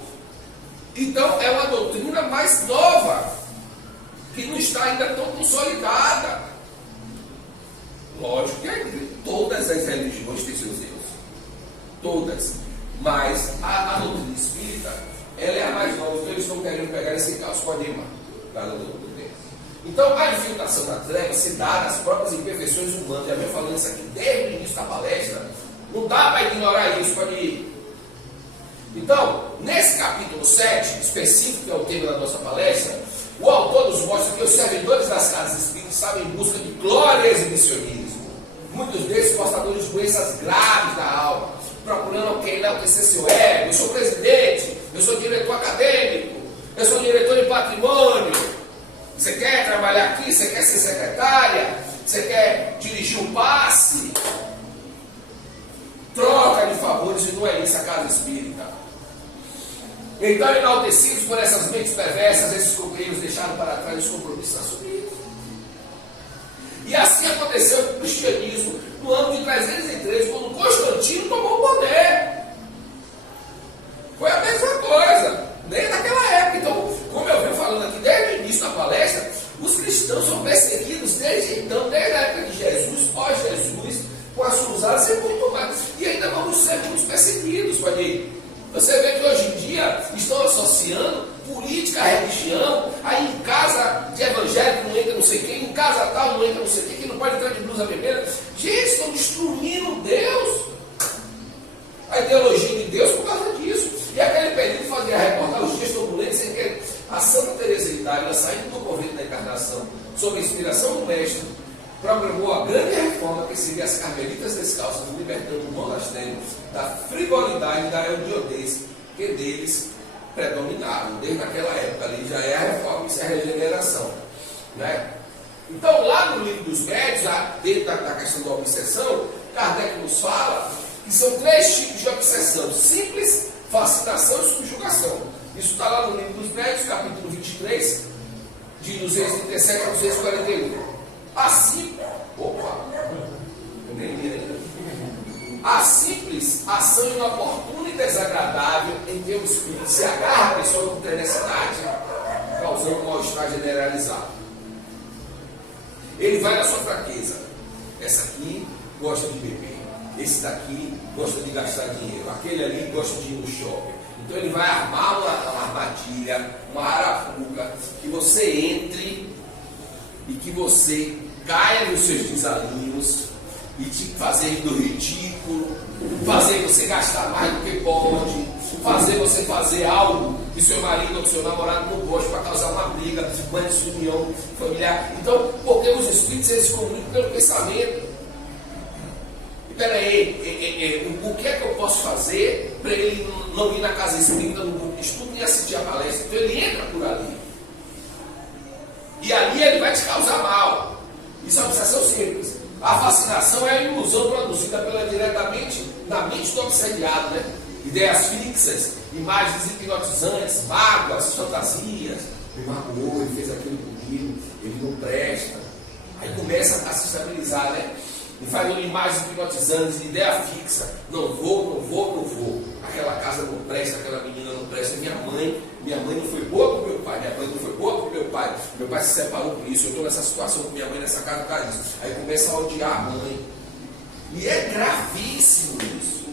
Então, é uma doutrina mais nova, que não está ainda tão consolidada. Lógico que todas as religiões têm seus erros. Todas. Mas a doutrina espírita, ela é a mais nova. Então eles estão querendo pegar esse caos com a Nima. Então a infiltração da treva se dá nas próprias imperfeições humanas. Já venho falando isso aqui desde o início da palestra. Não dá para ignorar isso, pode ir. Então, nesse capítulo 7, específico, que é o tema da nossa palestra, o autor nos mostra que os servidores das casas espíritas estavam em busca de glória e exibicionismo. Muitos deles portadores de doenças graves da alma, procurando quem enaltecer seu ego. Eu sou presidente, eu sou diretor acadêmico, eu sou diretor de patrimônio. Você quer trabalhar aqui? Você quer ser secretária? Você quer dirigir um passe? Troca de favores, e não é isso a casa espírita. Então, enaltecidos por essas mentes perversas, esses companheiros deixaram para trás os compromissos assumidos. E assim aconteceu com o cristianismo no ano de 313, quando Constantino tomou o poder. Foi a mesma coisa, desde aquela época. Então, como eu venho falando aqui desde o início da palestra, os cristãos são perseguidos desde então, desde a época de Jesus, pós-Jesus, com as cruzadas e muito mais. E ainda vamos ser muito perseguidos, pode ir. Você vê que hoje em dia estão associando política à religião. Aí em casa de evangélico não entra não sei quem, em casa tal não entra não sei quem não pode entrar de blusa vermelha. Gente, estão destruindo Deus, a ideologia de Deus por causa disso. E aquele período fazia recordar os dias turbulentos em que a Santa Teresa de Ávila, saindo do convento da Encarnação, sob a inspiração do Mestre, programou a grande reforma que seria as carmelitas descalças, libertando o monastério da frivolidade e da erudiez que deles predominavam. Desde aquela época ali já é a reforma, isso é a regeneração, né? Então lá no livro dos médios, dentro da questão da obsessão, Kardec nos fala que são 3 tipos de obsessão: simples, fascinação e subjugação. Isso está lá no livro dos médios, capítulo 23, de 237 a 241. A simples ação inoportuna e desagradável em que o espírito se agarra a pessoa com tenacidade, causando um mal-estar generalizado. Ele vai na sua fraqueza. Essa aqui gosta de beber, esse daqui gosta de gastar dinheiro, aquele ali gosta de ir no shopping. Então ele vai armar uma armadilha, uma arapuca, que você entre e que você caia nos seus desalinhos e te fazer do ridículo, fazer você gastar mais do que pode, fazer você fazer algo que seu marido ou seu namorado não gosta, para causar uma briga, uma desunião familiar. Então, porque os espíritos eles se comunicam pelo pensamento. E peraí, o que é que eu posso fazer para ele não ir na casa espírita, no grupo de estudo, nem assistir a palestra? Então ele entra por ali. E ali ele vai te causar mal. Isso é uma obsessão simples. A fascinação é a ilusão produzida diretamente na mente do obsediado, né? Ideias fixas, imagens hipnotizantes, mágoas, fantasias. Me magoou, ele fez aquilo comigo, ele não presta. Aí começa a se estabilizar, né? E fazendo imagens hipnotizantes, ideia fixa. Não vou. Aquela casa não presta, aquela menina não presta. Minha mãe não foi boa com meu pai, minha mãe não foi boa com meu pai. Meu pai se separou por isso, eu estou nessa situação com minha mãe nessa casa por causa disso. Aí começa a odiar a mãe. E é gravíssimo isso.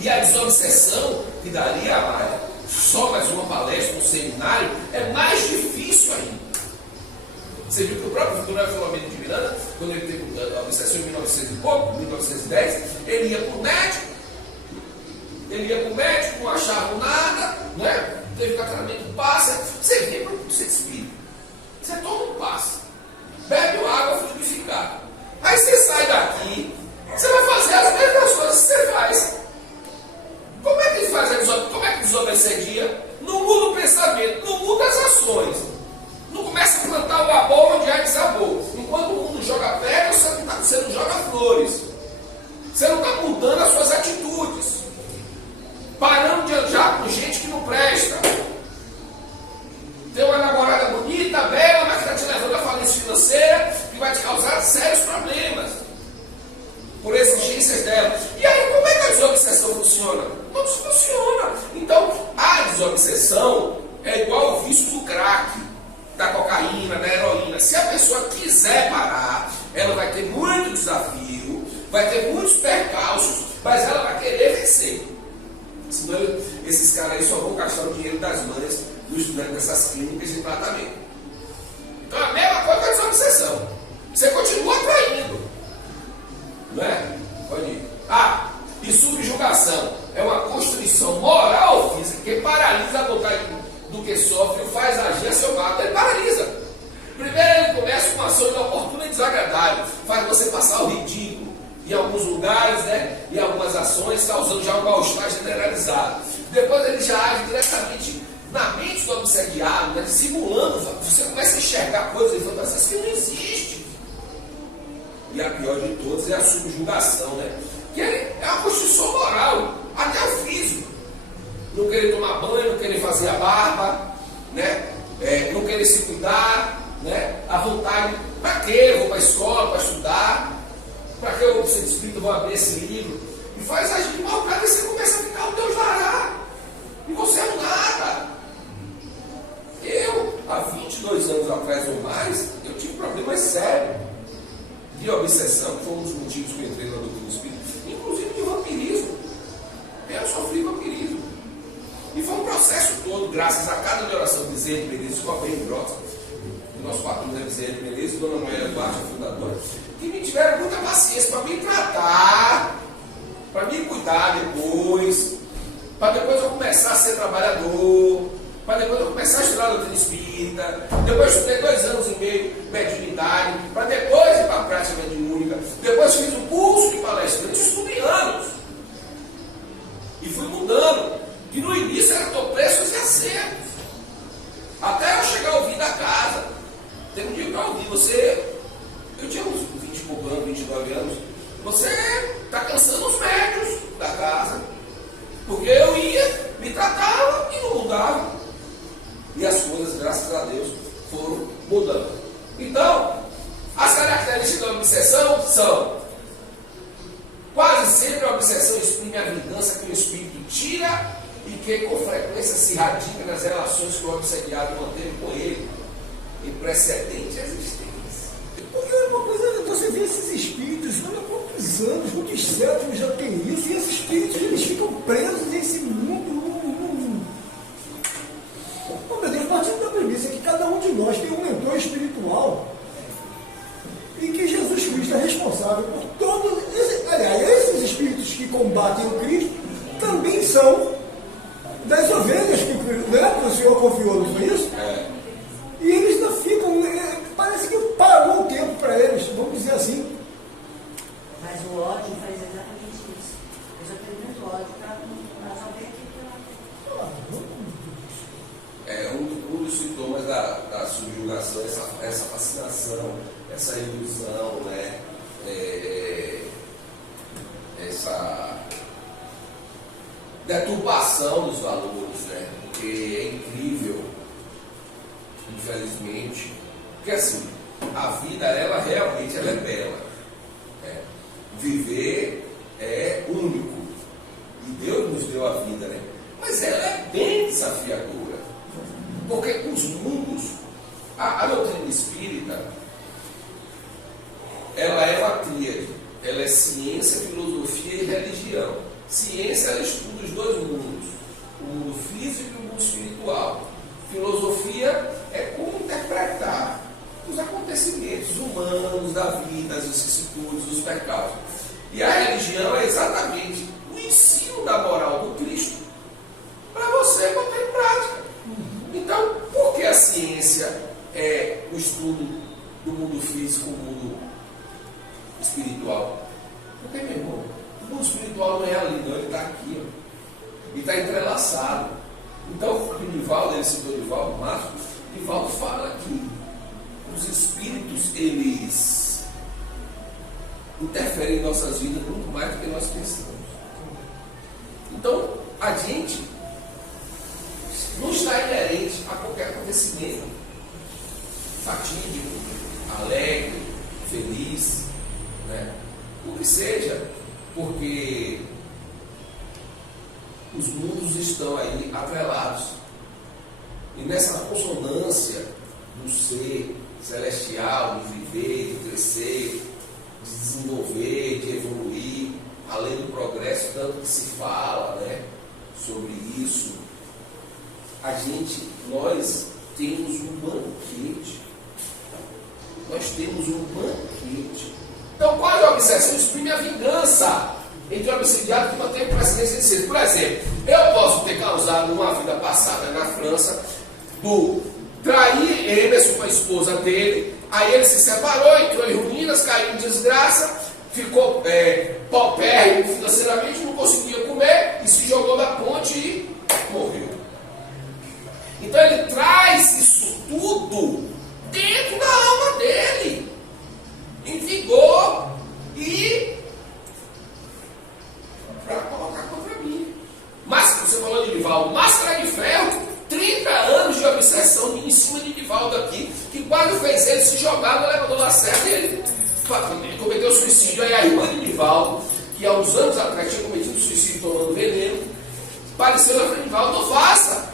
E a desobsessão, que daria só mais uma palestra, um seminário, é mais difícil ainda. Você viu que o próprio Vitor Filomeno de Miranda, quando ele teve a obsessão em 1910, ele ia para o médico, não achava nada, né? Teve tratamento, passa, você vem para o centro espírita, você toma um passe, bebe água fluidificada. Aí você sai daqui, você vai fazer as mesmas coisas que você faz. Como é que ele faz como é que desobsedia? Não muda o pensamento, não muda as ações. Não começa a plantar uma bola onde já desabou. Enquanto o mundo joga pedra, você não joga flores. Você não está mudando as suas atitudes. Parando de andar com gente que não presta. Tem uma namorada bonita, bela, mas que está te levando à falência financeira, que vai te causar sérios problemas. Por exigências dela. E aí, como é que a desobsessão funciona? Não funciona. Então, a desobsessão é igual ao vício do crack, da cocaína, da heroína. Se a pessoa quiser parar, ela vai ter muito desafio, vai ter muitos percalços, mas ela vai querer vencer. Senão esses caras aí só vão gastar o dinheiro das mães dos estudantes dessas clínicas de tratamento. Então a mesma coisa com a desobsessão. Você continua atraindo. Não é? Pode ir. E subjugação é uma constrição moral ou física que paralisa a vontade do que sofre e faz agir a seu lado. Ele paralisa. Primeiro ele começa com uma ação inoportuna e desagradável, faz você passar o ridículo em alguns lugares, né? E algumas ações, causando já um mal-estar generalizado. Depois ele já age diretamente na mente do obsediado, né? Simulando, você começa a enxergar coisas e fantasias que não existem. E a pior de todas é a subjugação, né? Que é uma constituição moral, até o físico. Não querer tomar banho, não querer fazer a barba, né? Não querer se cuidar, né? A vontade, para quê? Eu vou para a escola para estudar, para que eu vou ser espírito, vou abrir esse livro, e faz agir de mal, cara, e você começa a ficar o Deus dará, e você é um nada. Eu, há 22 anos atrás ou mais, eu tive problemas sérios de obsessão, que foi um dos motivos que eu entrei na doutrina do espírito, inclusive de vampirismo. Eu sofri vampirismo. E foi um processo todo, graças a cada oração de Zé de Menezes, com a bem próxima, do nosso patrão Zé de Menezes, e Dona Moeda Duarte, a fundadora, que me tiveram muita paciência para me tratar, para me cuidar depois, para depois eu começar a ser trabalhador, para depois eu começar a estudar a doutrina espírita, depois estudei 2 anos e meio mediunidade, para depois ir para a prática mediúnica, depois fiz um curso de palestrante, estudei anos, e fui mudando. E no início era tropeços e acertos. Até eu chegar a ouvir da casa. Tem um dia que eu ouvi você. Eu tinha uns 20 e poucos anos, 29 anos. Você está cansando os médios da casa. Porque eu ia, me tratava e não mudava. E as coisas, graças a Deus, foram mudando. Então, as características da obsessão são: quase sempre a obsessão exprime a vingança que o espírito tira e que com frequência se radica nas relações que o obsediado manteve com ele em precedente existência. Porque uma coisa, você vê esses espíritos, olha quantos anos, quantos séculos já tem isso, e esses espíritos eles ficam presos nesse mundo. Oh, meu Deus, partindo da premissa que cada um de nós tem um mentor espiritual e que Jesus Cristo é responsável por todos. Aliás, esses espíritos que combatem o Cristo também são das ovelhas que o Senhor confiou, não foi isso? E eles ainda ficam, parece que parou o tempo para eles, vamos dizer assim. Mas o ódio faz exatamente isso. Eu já tenho muito ódio para saber que Um dos sintomas da subjugação, essa fascinação, essa ilusão, né? Essa deturpação dos valores, né? Porque é incrível, infelizmente, porque assim, a vida, ela realmente ela é bela, né? Viver é único, e Deus nos deu a vida, né? Mas ela é bem desafiadora, porque os mundos, a doutrina espírita, ela é uma tríade, ela é ciência, filosofia e religião. Ciência, ela estuda os dois mundos, o mundo físico e o mundo espiritual. Filosofia é como interpretar os acontecimentos humanos da vida, as vicissitudes, os pecados. E a religião é exatamente o ensino da moral do Cristo para você botar em prática. Então, por que a ciência é o estudo do mundo físico, o mundo espiritual? Porque, meu irmão, o mundo espiritual não é ali, não, ele está aqui, ó. Ele está entrelaçado. Então, o Divaldo, ele citou o Divaldo Márcio, Divaldo fala que os espíritos, eles interferem em nossas vidas muito mais do que nós pensamos. Então, a gente não está inerente a qualquer acontecimento fatídico, alegre, feliz, né? O que seja, porque os mundos estão aí atrelados. E nessa consonância do ser celestial, de viver, de crescer, de desenvolver, de evoluir, além do progresso, tanto que se fala, né, sobre isso, nós temos um banquete. Nós temos um banquete. Então, qual é a obsessão? Exprime a vingança entre o obsidiado que mantém precedência de ser. Por exemplo, eu posso ter causado uma vida passada na França, trair Emerson com a esposa dele, aí ele se separou, entrou em ruínas, caiu em desgraça, ficou paupérrimo financeiramente, não conseguia comer, e se jogou da ponte e morreu. Então ele traz isso tudo dentro da alma dele, em vigor, e para colocar contra mim. Mas você falou de Divaldo, Máscara de Ferro, 30 anos de obsessão em cima de Divaldo aqui, que quase fez ele se jogar no elevador da Serra, ele cometeu suicídio. Aí a irmã de Divaldo, que há uns anos atrás tinha cometido suicídio tomando veneno, apareceu na frente de Divaldo: não faça.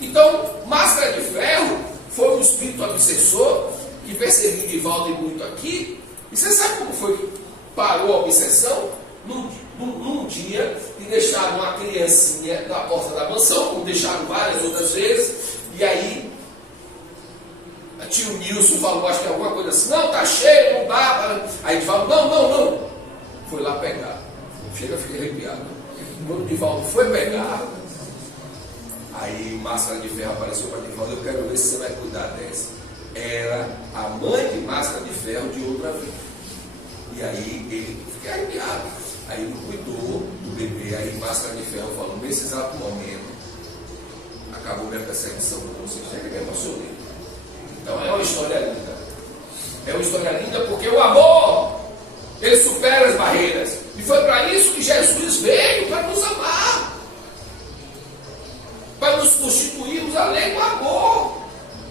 Então, Máscara de Ferro foi um espírito obsessor que perseguiu Divaldo e muito aqui. E você sabe como foi que parou a obsessão? Num dia, e deixaram uma criancinha na porta da mansão, como deixaram várias outras vezes, e aí a tio Nilson falou, acho que alguma coisa assim: não, tá cheio, não dá. Aí Divaldo: não. Foi lá pegar. Chega, fiquei arrepiado. Quando Divaldo foi pegar, aí Máscara de Ferro apareceu para Divaldo: eu quero ver se você vai cuidar dessa. Era a mãe de Máscara de Ferro de outra vida. E aí ele fiquei arrepiado. Aí ele cuidou do bebê. Aí Máscara de Ferro falou: nesse exato momento acabou minha perseguição com você. Chega, me emocionei. Então é uma história linda. É uma história linda porque o amor, ele supera as barreiras. E foi para isso que Jesus veio, para nos amar, para nos constituirmos a lei do amor,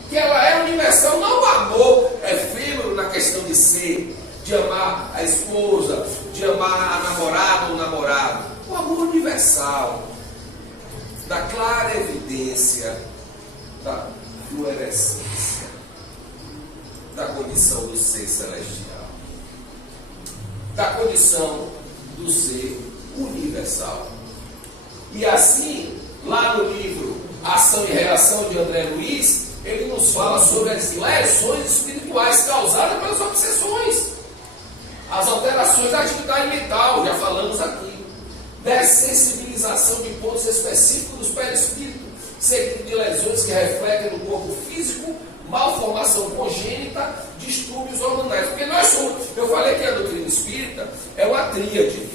que ela é universal, não o amor efêmero na questão de ser, de amar a esposa, de amar a namorada ou namorado. O amor universal, da clara evidência da fluorescência, da condição do ser celestial, da condição do ser universal. E assim, lá no livro Ação e Reação de André Luiz, ele nos fala sobre as lesões espirituais causadas pelas obsessões, as alterações da atividade mental, já falamos aqui, dessensibilização de pontos específicos dos perispíritos, seguido de lesões que refletem no corpo físico, malformação congênita, distúrbios hormonais. Porque nós somos, eu falei que a doutrina espírita é uma tríade.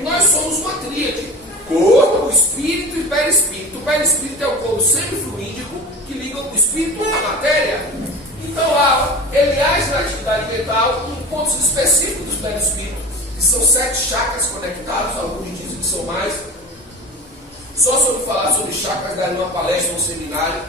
Nós somos uma tríade: corpo, espírito e perispírito. O perispírito é o corpo semifluídico que liga o espírito à matéria. Então, ele age na atividade mental em pontos específicos do perispírito, que são 7 chakras conectados, alguns dizem que são mais. Só sobre falar sobre chakras, daria uma palestra, um seminário,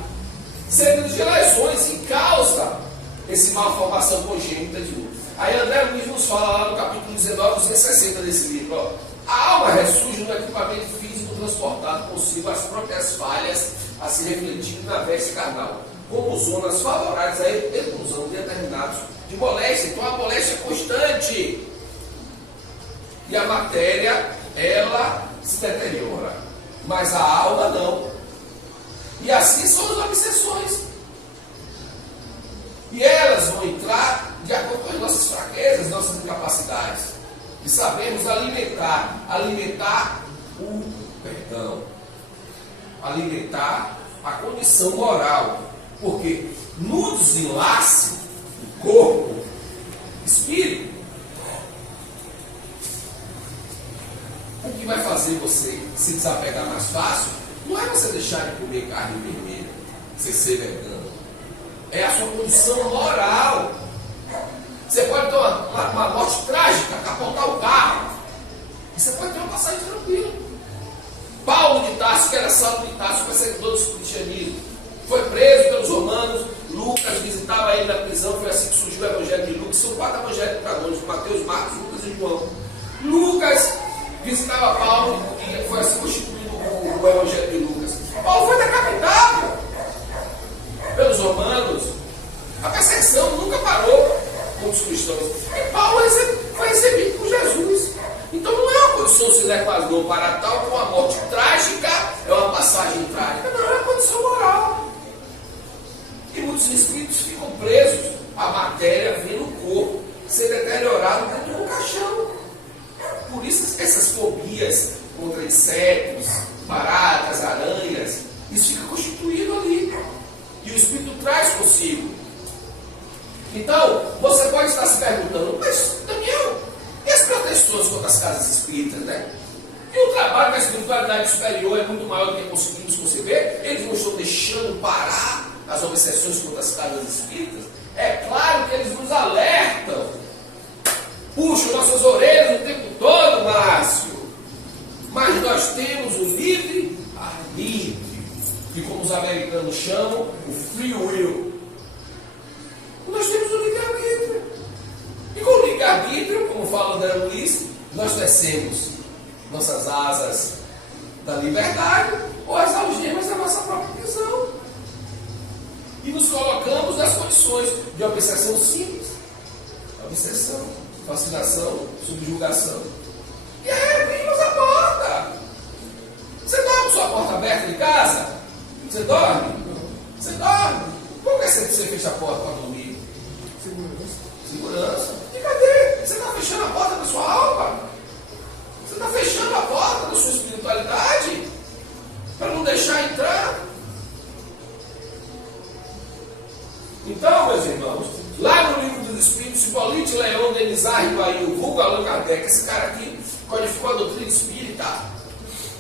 servindo de lesões e causa esse malformação congênita de luz. Aí André Luiz nos fala lá no capítulo 19, 260 desse livro, ó. A alma ressurge no equipamento físico transportado consigo as próprias falhas a se refletir na veste carnal, como zonas favoráveis à eclosão de determinados de moléstia. Então a moléstia é constante. E a matéria, ela se deteriora, mas a alma não. E assim são as obsessões. E elas vão entrar de acordo com as nossas fraquezas, nossas incapacidades. E sabemos alimentar a condição moral. Porque no desenlace do corpo, espírito, o que vai fazer você se desapegar mais fácil não é você deixar de comer carne vermelha, você ser vegano. É a sua condição moral. Você pode ter uma morte trágica, capotar o carro. E você pode ter uma passagem tranquila. Paulo de Tarso, que era Saulo de Tarso, perseguidor do cristianismo, foi preso pelos romanos. Lucas visitava ele na prisão. Foi assim que surgiu o evangelho de Lucas. São 4 evangelhos canônicos: Mateus, Marcos, Lucas e João. Lucas visitava Paulo e foi assim constituído o evangelho de Lucas. Paulo foi decapitado pelos romanos. A perseguição nunca parou com os cristãos. E Paulo foi recebido por Jesus. Então não é uma condição sine qua non para tal como a morte trágica é uma passagem trágica. Não, é uma condição moral. E muitos espíritos ficam presos à matéria, vendo o corpo ser deteriorado dentro de um caixão. Por isso essas fobias contra insetos, baratas, aranhas, isso fica constituído ali. E o espírito traz consigo. Então, você pode estar se perguntando, mas Daniel, e as proteções contra as casas espíritas, né? E o trabalho da espiritualidade superior é muito maior do que conseguimos conceber? Eles não estão deixando parar as obsessões contra as casas espíritas? É claro que eles nos alertam. Puxam nossas orelhas o tempo todo, Márcio. Mas nós temos o livre arbítrio, que como os americanos chamam, o free will. Nós temos o livre-arbítrio. E com o livre-arbítrio, como fala André Luiz, nós descemos nossas asas da liberdade ou as algemas da nossa própria prisão. E nos colocamos nas condições de obsessão simples. Obsessão, fascinação, subjugação. E aí abrimos a porta. Você dorme com sua porta aberta em casa? Você dorme? Você dorme? Por que você fecha a porta para dormir? Segurança. E cadê? Você está fechando a porta da sua alma? Você está fechando a porta da sua espiritualidade? Para não deixar entrar? Então, meus irmãos, lá no livro dos Espíritos, Hipólite Leon Denizar Ribail, vulgo Allan Kardec, esse cara aqui codificou a doutrina espírita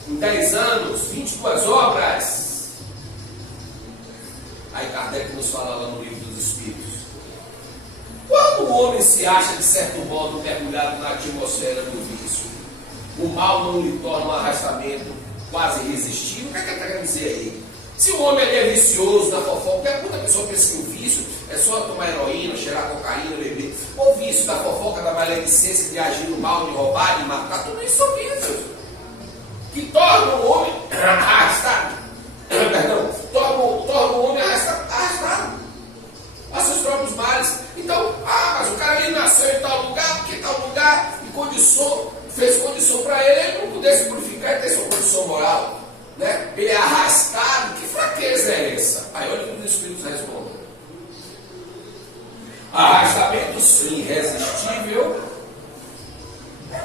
em 10 anos, 22 obras. Aí Kardec nos fala lá no livro dos Espíritos. Quando o homem se acha, de certo modo, mergulhado na atmosfera do vício, o mal não lhe torna um arrastamento quase irresistível. O que é que ele quer dizer aí? Se o homem é vicioso na fofoca, porque muita pessoa pensa que o vício é só tomar heroína, cheirar cocaína, beber. O vício da fofoca, da maledicência, de agir no mal, de roubar, de matar, tudo isso são vícios que tornam o homem arrastado. Perdão, tornam o homem arrastado a seus próprios males. Então, mas o cara ele nasceu em tal lugar, porque tal lugar fez condição para ele não poder se purificar e ter sua condição moral. Né? Ele é arrastado. Que fraqueza é essa? Aí olha o que os Espíritos respondem. Arrastamento sim, irresistível,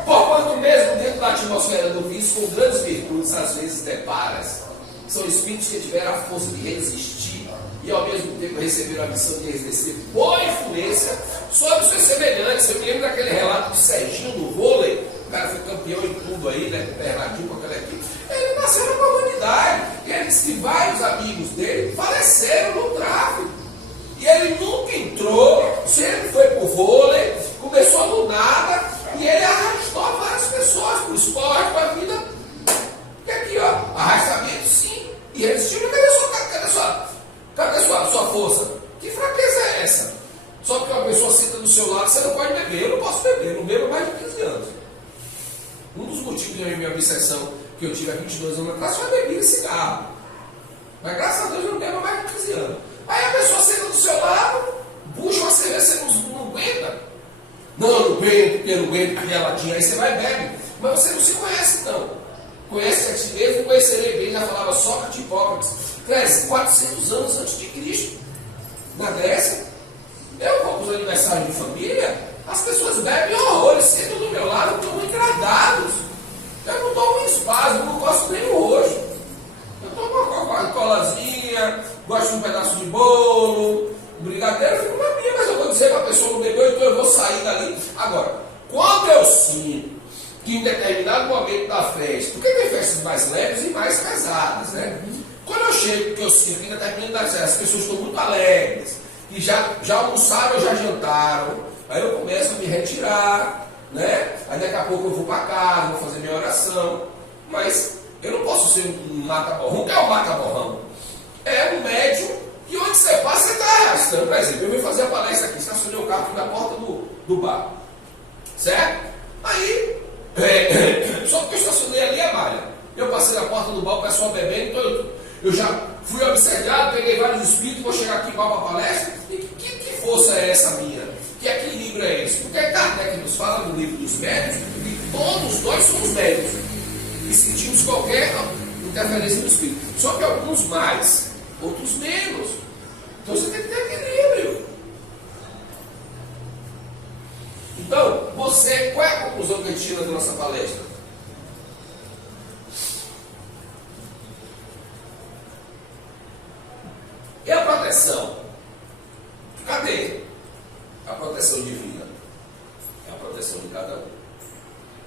porquanto mesmo dentro da atmosfera do vício, com grandes virtudes, às vezes deparas. São espíritos que tiveram a força de resistir e ao mesmo tempo receberam a missão de exercer boa influência sobre os seus semelhantes. Eu me lembro daquele relato de Serginho no vôlei. O cara foi campeão em tudo aí, né? Com o Bernardinho, com aquela equipe. Ele nasceu na comunidade. E ele disse que vários amigos dele faleceram no tráfico. E ele nunca entrou, sempre foi pro vôlei, começou do nada, e ele arrastou várias pessoas pro esporte, pra vida. E aqui, ó, arrastamento sim. E eles tinham, cadê sua força? Que fraqueza é essa? Só porque uma pessoa senta do seu lado, você não pode beber. Eu não posso beber, não bebo há mais de 15 anos. Um dos motivos da minha obsessão que eu tive há 22 anos atrás foi bebida e cigarro. Mas graças a Deus eu não bebo há mais de 15 anos. Aí a pessoa senta do seu lado, puxa uma cerveja, você não aguenta. Não, eu não aguento, porque eu não aguento, porque é latinha. Aí você vai e bebe. Mas você não se conhece então. Conhece a ti mesmo, conhecerei bem, já falava Sócrates e Hipócrates. 400 anos antes de Cristo. Na Grécia. Eu vou para os aniversários de família, as pessoas bebem horrores, sentam do meu lado, estão engradados. Eu não dou um espaço, eu não gosto nem o roxo. Eu tomo uma Coca-Colazinha, gosto de um pedaço de bolo, um brigadeiro, eu fico na minha, mas eu vou dizer para a pessoa não beber, então eu vou sair dali. Agora, quando eu sinto que em determinado momento da festa, porque tem festas mais leves e mais pesadas, né? Quando eu chego, que eu sinto que em determinado das festas as pessoas estão muito alegres, que já almoçaram ou já jantaram, aí eu começo a me retirar, né? Aí daqui a pouco eu vou para casa, vou fazer minha oração, mas eu não posso ser um mata-borrão. O que é um mata-borrão? É um médium que onde você passa, você está arrastando. Por exemplo, eu vim fazer a palestra aqui, estacionei o carro aqui na porta do bar, certo? Aí, só porque eu estacionei ali a malha, eu passei na porta do bar, o pessoal bebendo, então eu já fui obsediado, peguei vários espíritos, vou chegar aqui para a palestra, e que força é essa minha? Que equilíbrio é esse? Porque Kardec nos fala no livro dos médios, que todos nós somos médios, e sentimos qualquer interferência do espírito. Só que alguns mais, outros menos. Então você tem que ter equilíbrio. Então, qual é a conclusão que a gente tira da nossa palestra? E a proteção? Cadê a proteção divina? É a proteção de cada um.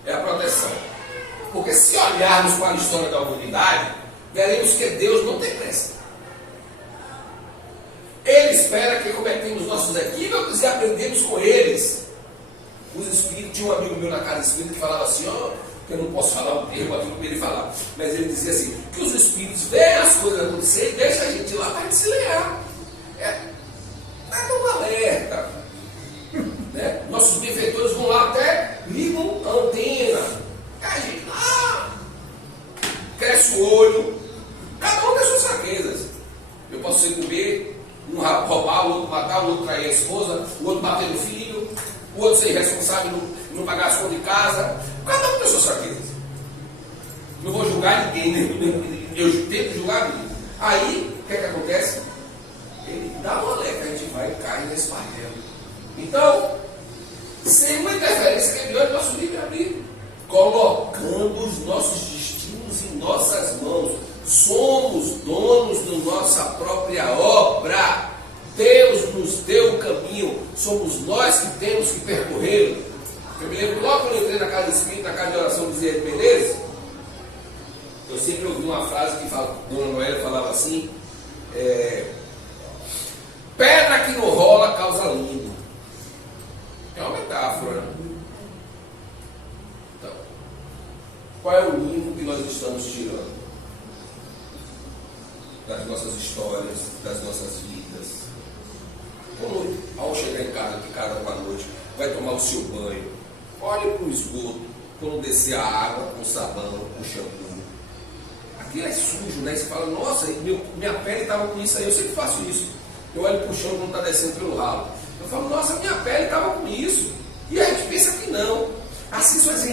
É a proteção. Porque se olharmos para a história da humanidade, veremos que Deus não tem pressa. Ele espera que cometemos nossos equívocos e aprendemos com eles. Os espíritos, tinha um amigo meu na casa espírita que falava assim, ó, que eu não posso falar o termo aqui para ele falar, mas ele dizia assim, que os espíritos veem as coisas acontecer e deixam a gente lá para a gente se lear. Dá um alerta. Né? Nossos benfeitores vão lá até, ligam a antena. A gente lá, cresce o olho. Cada um tem suas fraquezas. Eu posso ser comer, um roubar, o outro matar, o outro trair a esposa, o outro bater no filho, o outro ser irresponsável e não pagar as contas de casa. Cada um tem suas fraquezas. Não vou julgar ninguém, eu tento julgar ninguém. Aí, o que é que acontece? Ele dá uma alerta, a gente vai cair nesse martelo. Então, sem uma interferência que é diante do nosso livre-arbítrio, colocando os nossos destinos em nossas mãos. Somos donos da nossa própria obra. Deus nos deu o caminho, somos nós que temos que percorrê-lo. Eu me lembro logo quando eu entrei na casa espírita, na casa de oração do Zé de Menezes, eu sempre ouvi uma frase que Dona Noélia falava assim, pedra que não rola causa limbo. É uma metáfora, né? Então, qual é o limbo que nós estamos tirando das nossas histórias, das nossas vidas? Como ao chegar em casa, de cada uma noite, vai tomar o seu banho, olhe para o esgoto, quando descer a água, o sabão, o shampoo. Aquilo é sujo, né? Você fala, nossa, minha pele estava com isso aí, eu sempre faço isso. Eu olho para o chão quando está descendo pelo ralo. Eu falo, nossa, minha pele estava com isso. E a gente pensa que não. Assim são as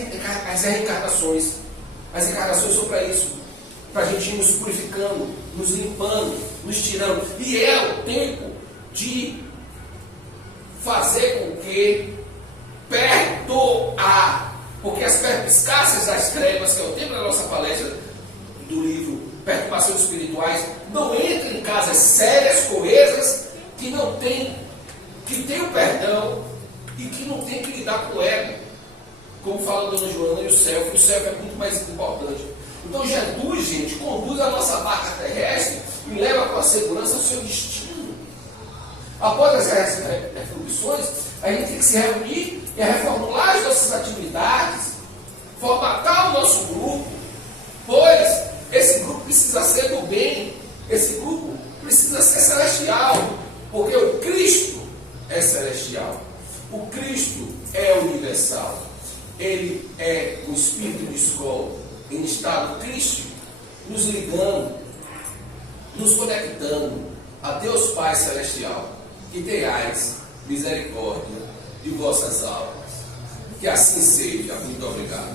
reencarnações. As reencarnações são para isso. Para a gente ir nos purificando, nos limpando, nos tirando. E é o tempo de fazer com que perdoar. Porque as perspicácias das trevas, que é o tema da nossa palestra do livro Perturbações Espirituais, não entrem em casas sérias, coesas, que não tem, que tem o perdão e que não tem que lidar com o ego. Como fala a Dona Joana, e o self é muito mais importante. Então Jesus, gente, conduz a nossa barca terrestre e leva com a segurança ao seu destino. Após as reflexões, a gente tem que se reunir e reformular as nossas atividades, formatar o nosso grupo, pois esse grupo precisa ser do bem, esse grupo precisa ser celestial, porque o Cristo é celestial, o Cristo é universal, ele é o Espírito de escola em estado crístico, nos ligando, nos conectando a Deus Pai Celestial, que tenhais misericórdia de vossas almas. Que assim seja. Muito obrigado.